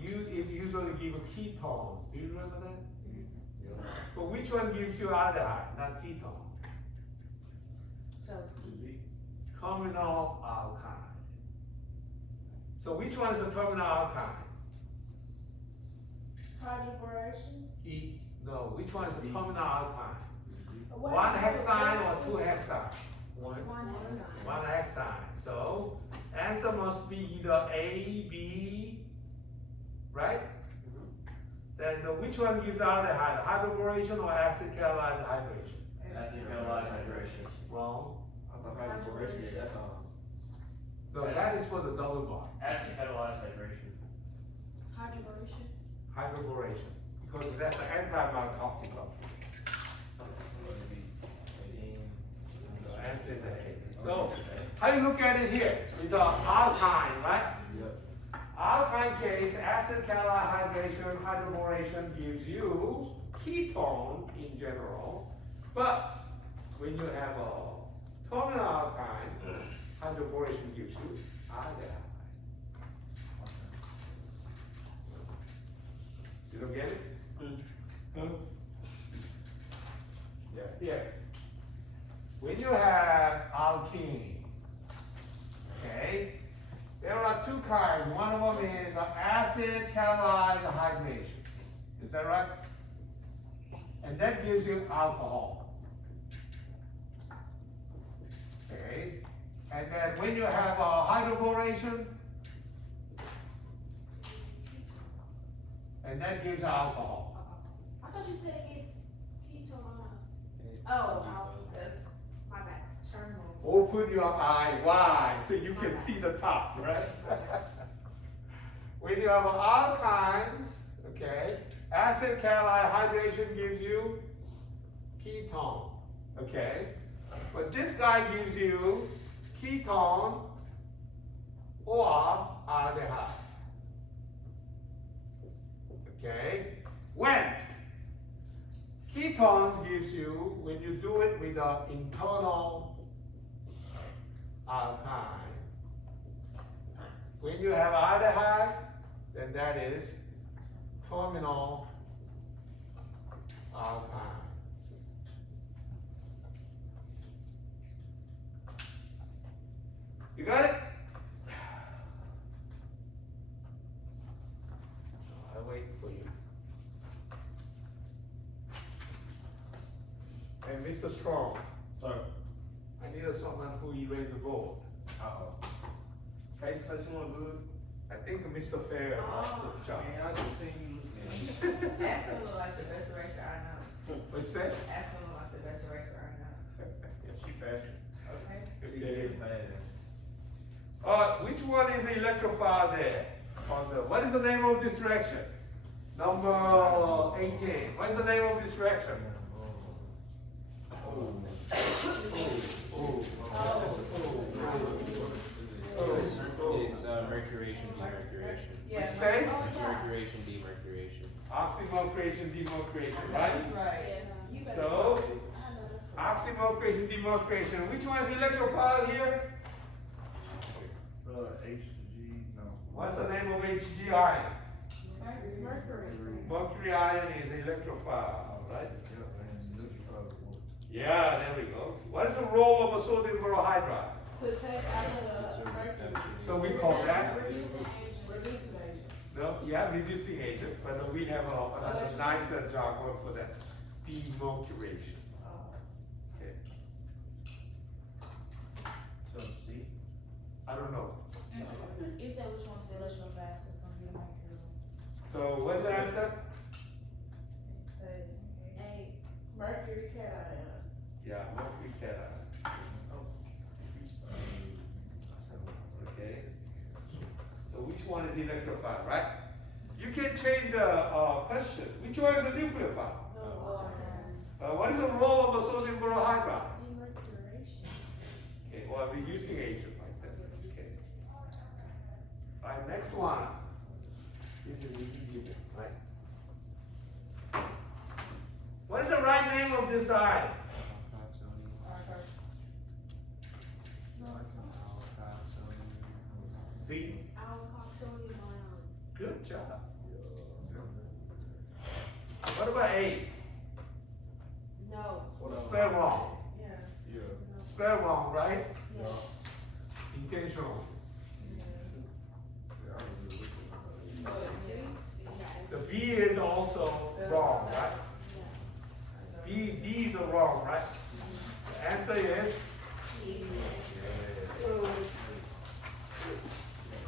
it usually gives ketones. Do you remember that? Yeah. But which one gives you aldehyde, not ketone? So, Terminal alkyne. So which one is the terminal alkyne? Hydroboration. E. No, which one is the terminal alkyne? What- One hexane or two hexane? One. one hexane. One hexane. So answer must be either A, B, right? Then which one gives aldehyde? Hydroboration or acetyl hydration? Acetyl hydration. Wrong. I thought hydroboration is that, No, that is for the double bond. Acetyl hydration. Hydroboration. Hydroboration. Because that's an anti-narcotic. The answer is A. So, how you look at it here? It's an alkyne, right? Yep. Alkyne case, acetyl hydration, hydroboration gives you ketone in general. But when you have a terminal alkyne, hydroboration gives you aldehyde. You don't get it? Huh? Yeah, here. When you have alkene, okay, there are two kinds. One of them is acid catalyzed hydration. Is that right? And that gives you alcohol. Okay, and then when you have a hydroboration, and that gives alcohol. I thought you said it gave ketone. Oh, That's my bad. terminal. Open your eye wide so you can see the top, right? When you have alkynes, okay, acid catalyzed hydration gives you ketone, okay? But this guy gives you ketone or aldehyde. Okay? When ketones gives you, when you do it with the internal alkyne, when you have aldehyde, then that is terminal alkyne. You got it? I'll wait for you. And Mr. Strong, Sir. I needed someone who erased the board. Uh-oh. Hey, so you want good? I think Mr. Fair lost his job. Man, I just seen you looking at me. Aspen look like the best eraser I know. What's that? Aspen look like the best eraser I know. Yeah, she faster. Okay. Okay. Bad. Which one is electrified there? What is the name of this reaction? Number 18. What is the name of this reaction? It's mercuration, demercuration. Yeah. Which say? It's mercuration, demercuration. Oxymercuration, demercuration, right? That's right. You better. So, oxymercuration, demercuration. Which one is electrified here? H to G, no. What's the name of Hg ion? Mercury. Mercury ion is electrified, right? Yeah, man, this is probably one. Yeah, there we go. What is the role of a sodium borohydride? To take out the mercury. So we call that, Reducing agent. Reducing agent. no, yeah, reducing agent, but we have another nicer jargon for that, demercuration. Okay, So C? I don't know. You said which one's the electrified, so it's gonna be the mercury. So what's the answer? A. Mercury cation. Yeah, mercury cation. Okay. So which one is electrified, right? You can change the question. Which one is a nucleophile? What is the role of a sodium borohydride? Demercuration. Okay, or a reducing agent like that. Okay. All right, next one. This is the easy one, right? What is the right name of this ion? C? Alkoxonium ion. Good job. What about A? No. Spell wrong. Yeah. Yeah. Spell wrong, right? Yes. Intentional. Yeah, I was just looking So it's The B is also wrong, right? These are wrong, right? The answer is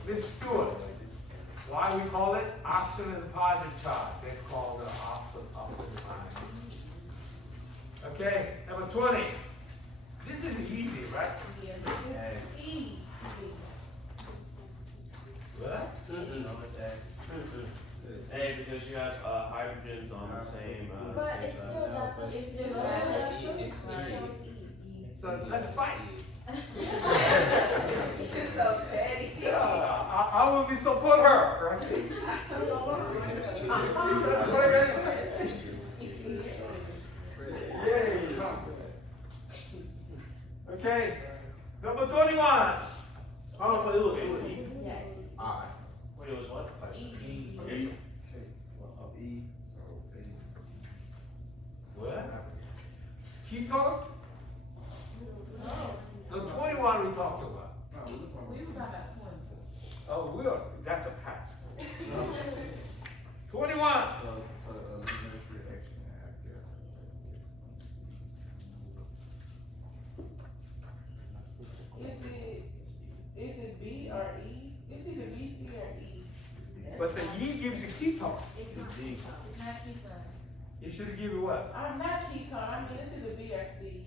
Miss Stewart. Why we call it oxygen positive charge? They call the oxygen ion. Okay, number 20. This is easy, right? E. What? No, it's A. It's A because you have hydrogens on the same. But same it's side. still not, it's still It's not. It's So it's E. So let's fight. You're so petty. Yeah, I will be support her, right? Yay. Okay, number 21. Oh, so it was E? Yes. I. Wait, it was what? E. E. ketone? No, 21 we talking about. No, we were talking We about. were talking about 20. Oh, we are, that's a pass. 21. So, eliminatory action after. Is it B or E? It's either B, C, or E. But the E gives you ketone. It's not G. It's not ketone. You should give you what? I'm not ketone, I mean, it's either B or C.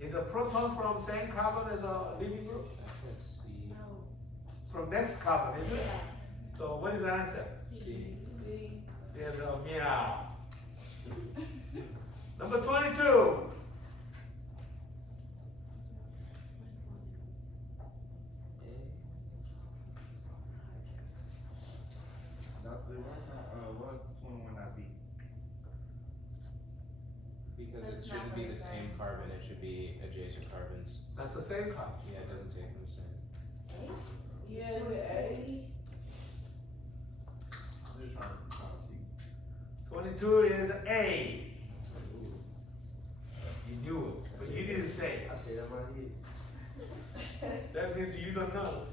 Is a proton from same carbon as a leaving group? I said C. No. From next carbon, is it? So what is the answer? C. C. Says meow. Number 22. Dr. What's 21 not B? Because it It's not shouldn't from be the the same same. carbon, it should be adjacent carbons. Not the same carbon. Yeah, it doesn't take from the same. Yeah, is it A? I'm just trying to see. 22 is A. You knew it, but you didn't say it. I said that right here. That means you don't know.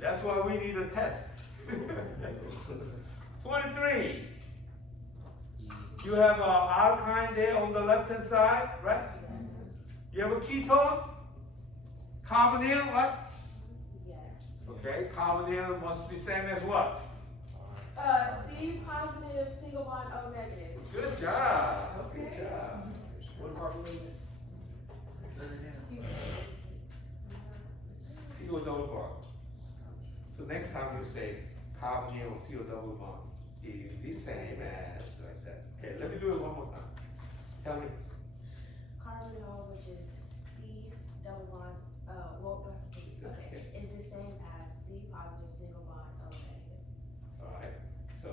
That's why we need a test. 23. E. You have an alkyne there on the left hand side, right? You have a ketone. Carbonyl, what? Yes. Okay, carbonyl must be same as what? C positive, single bond, O negative. Good job. Good job. What part was it? CO double bond. So next time you say carbonyl CO double bond is the same as like that. Okay, let me do it one more time. Tell me. Carbonyl, which is C double bond, okay, is the same as C positive, single bond, O negative. All right. So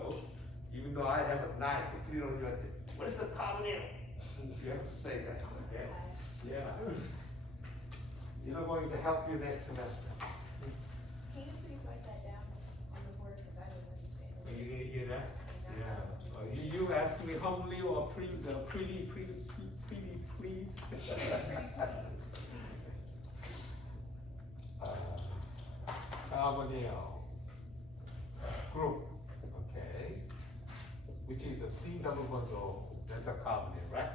even though I have a knife, if you don't know what is the carbonyl, you have to say that. Okay. Yeah. You're not going to help you next semester. Can you please write that down on the board, because I don't understand. Are you gonna hear that? Yeah. You ask me humbly or pretty, please? Carbonyl group, okay, which is a C double bond O, that's a carbonyl, right?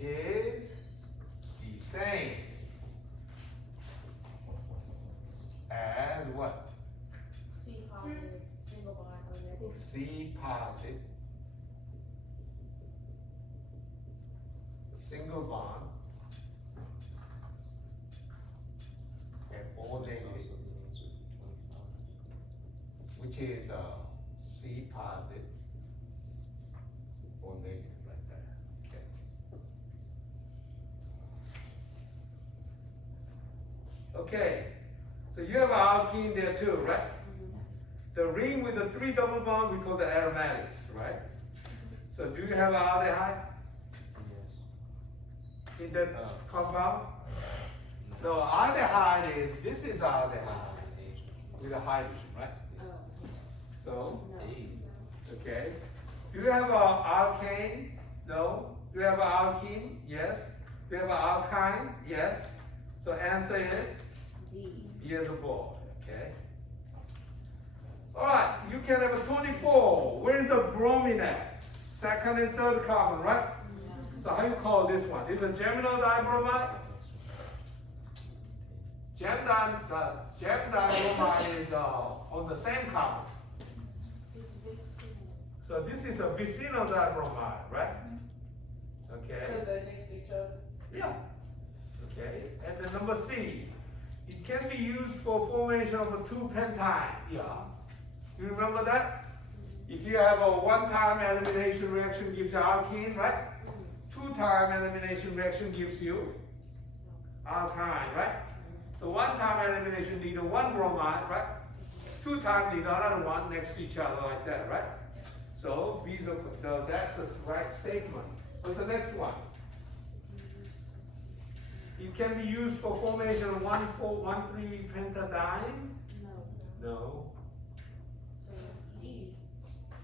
Is the same as what? C positive, single bond, O negative. C positive, single bond, and O That's negative, also the answer for 25. which is C positive, O negative, like that. Okay. Okay, so you have alkene there too, right? The ring with the 3 double bond, we call the aromatics, right? So do you have aldehyde Yes. in that Oh. compound? So aldehyde is, this is aldehyde H. with a hydrogen, right? So, A. okay. Do you have a alkane? No. Do you have an alkene? Yes. Do you have an alkyne? Yes. So answer is B as a boy, okay? All right, you can have a 24. Where is the bromine at? Second and third carbon, right? So how you call this one? This is a geminal dibromide? Gem dibromide is on the same carbon. So this is a vicinal dibromide, right? Okay. Because they're next to each other. Yeah. Okay. And the number C. It can be used for formation of a 2-pentyne. Yeah. You remember that? If you have a 1-time elimination reaction gives you alkene, right? 2-time elimination reaction gives you alkyne, right? So 1-time elimination need a 1 bromide, right? 2-time need another one next to each other like that, right? So these are that's the right statement. What's the next one? It can be used for formation of 1,4,1,3-pentadiene? No. No. So it's E.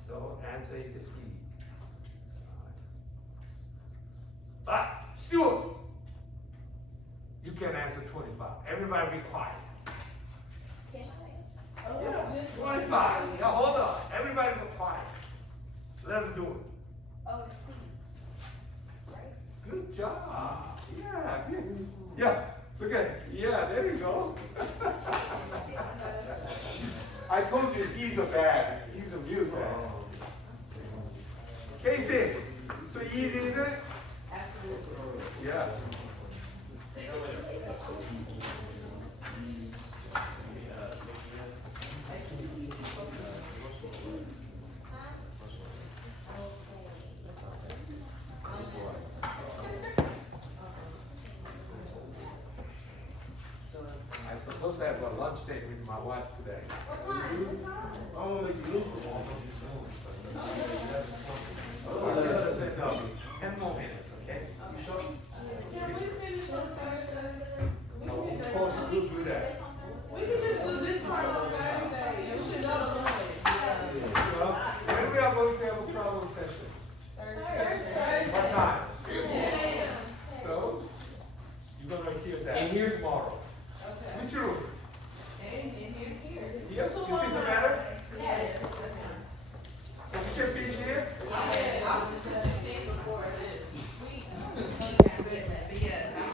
So answer is E. Stuart, you can answer 25. Everybody be quiet. Can I? Oh, Yeah, just 25. Yeah, hold on. Everybody be quiet. Let them do it. Oh, C. Right? Good job. Yeah, good. Yeah, okay. Yeah, there you go. I told you he's a bad. He's a real bad. Casey, so easy, isn't it? Absolutely. Yeah. I'm supposed to have a lunch date with my wife today. What time? What time? I don't wanna make you lose it. Just let go. 10 more minutes, okay? You sure? Can we finish on Thursday? So, of course, we'll do that. We can just do this part on Thursday and should know the Monday. Well, when we are going to have a problem session? Thursday. What time? 10 a.m. So, you're gonna hear that. In here? Tomorrow. Okay. Which room? And here. Yes, you see some matter?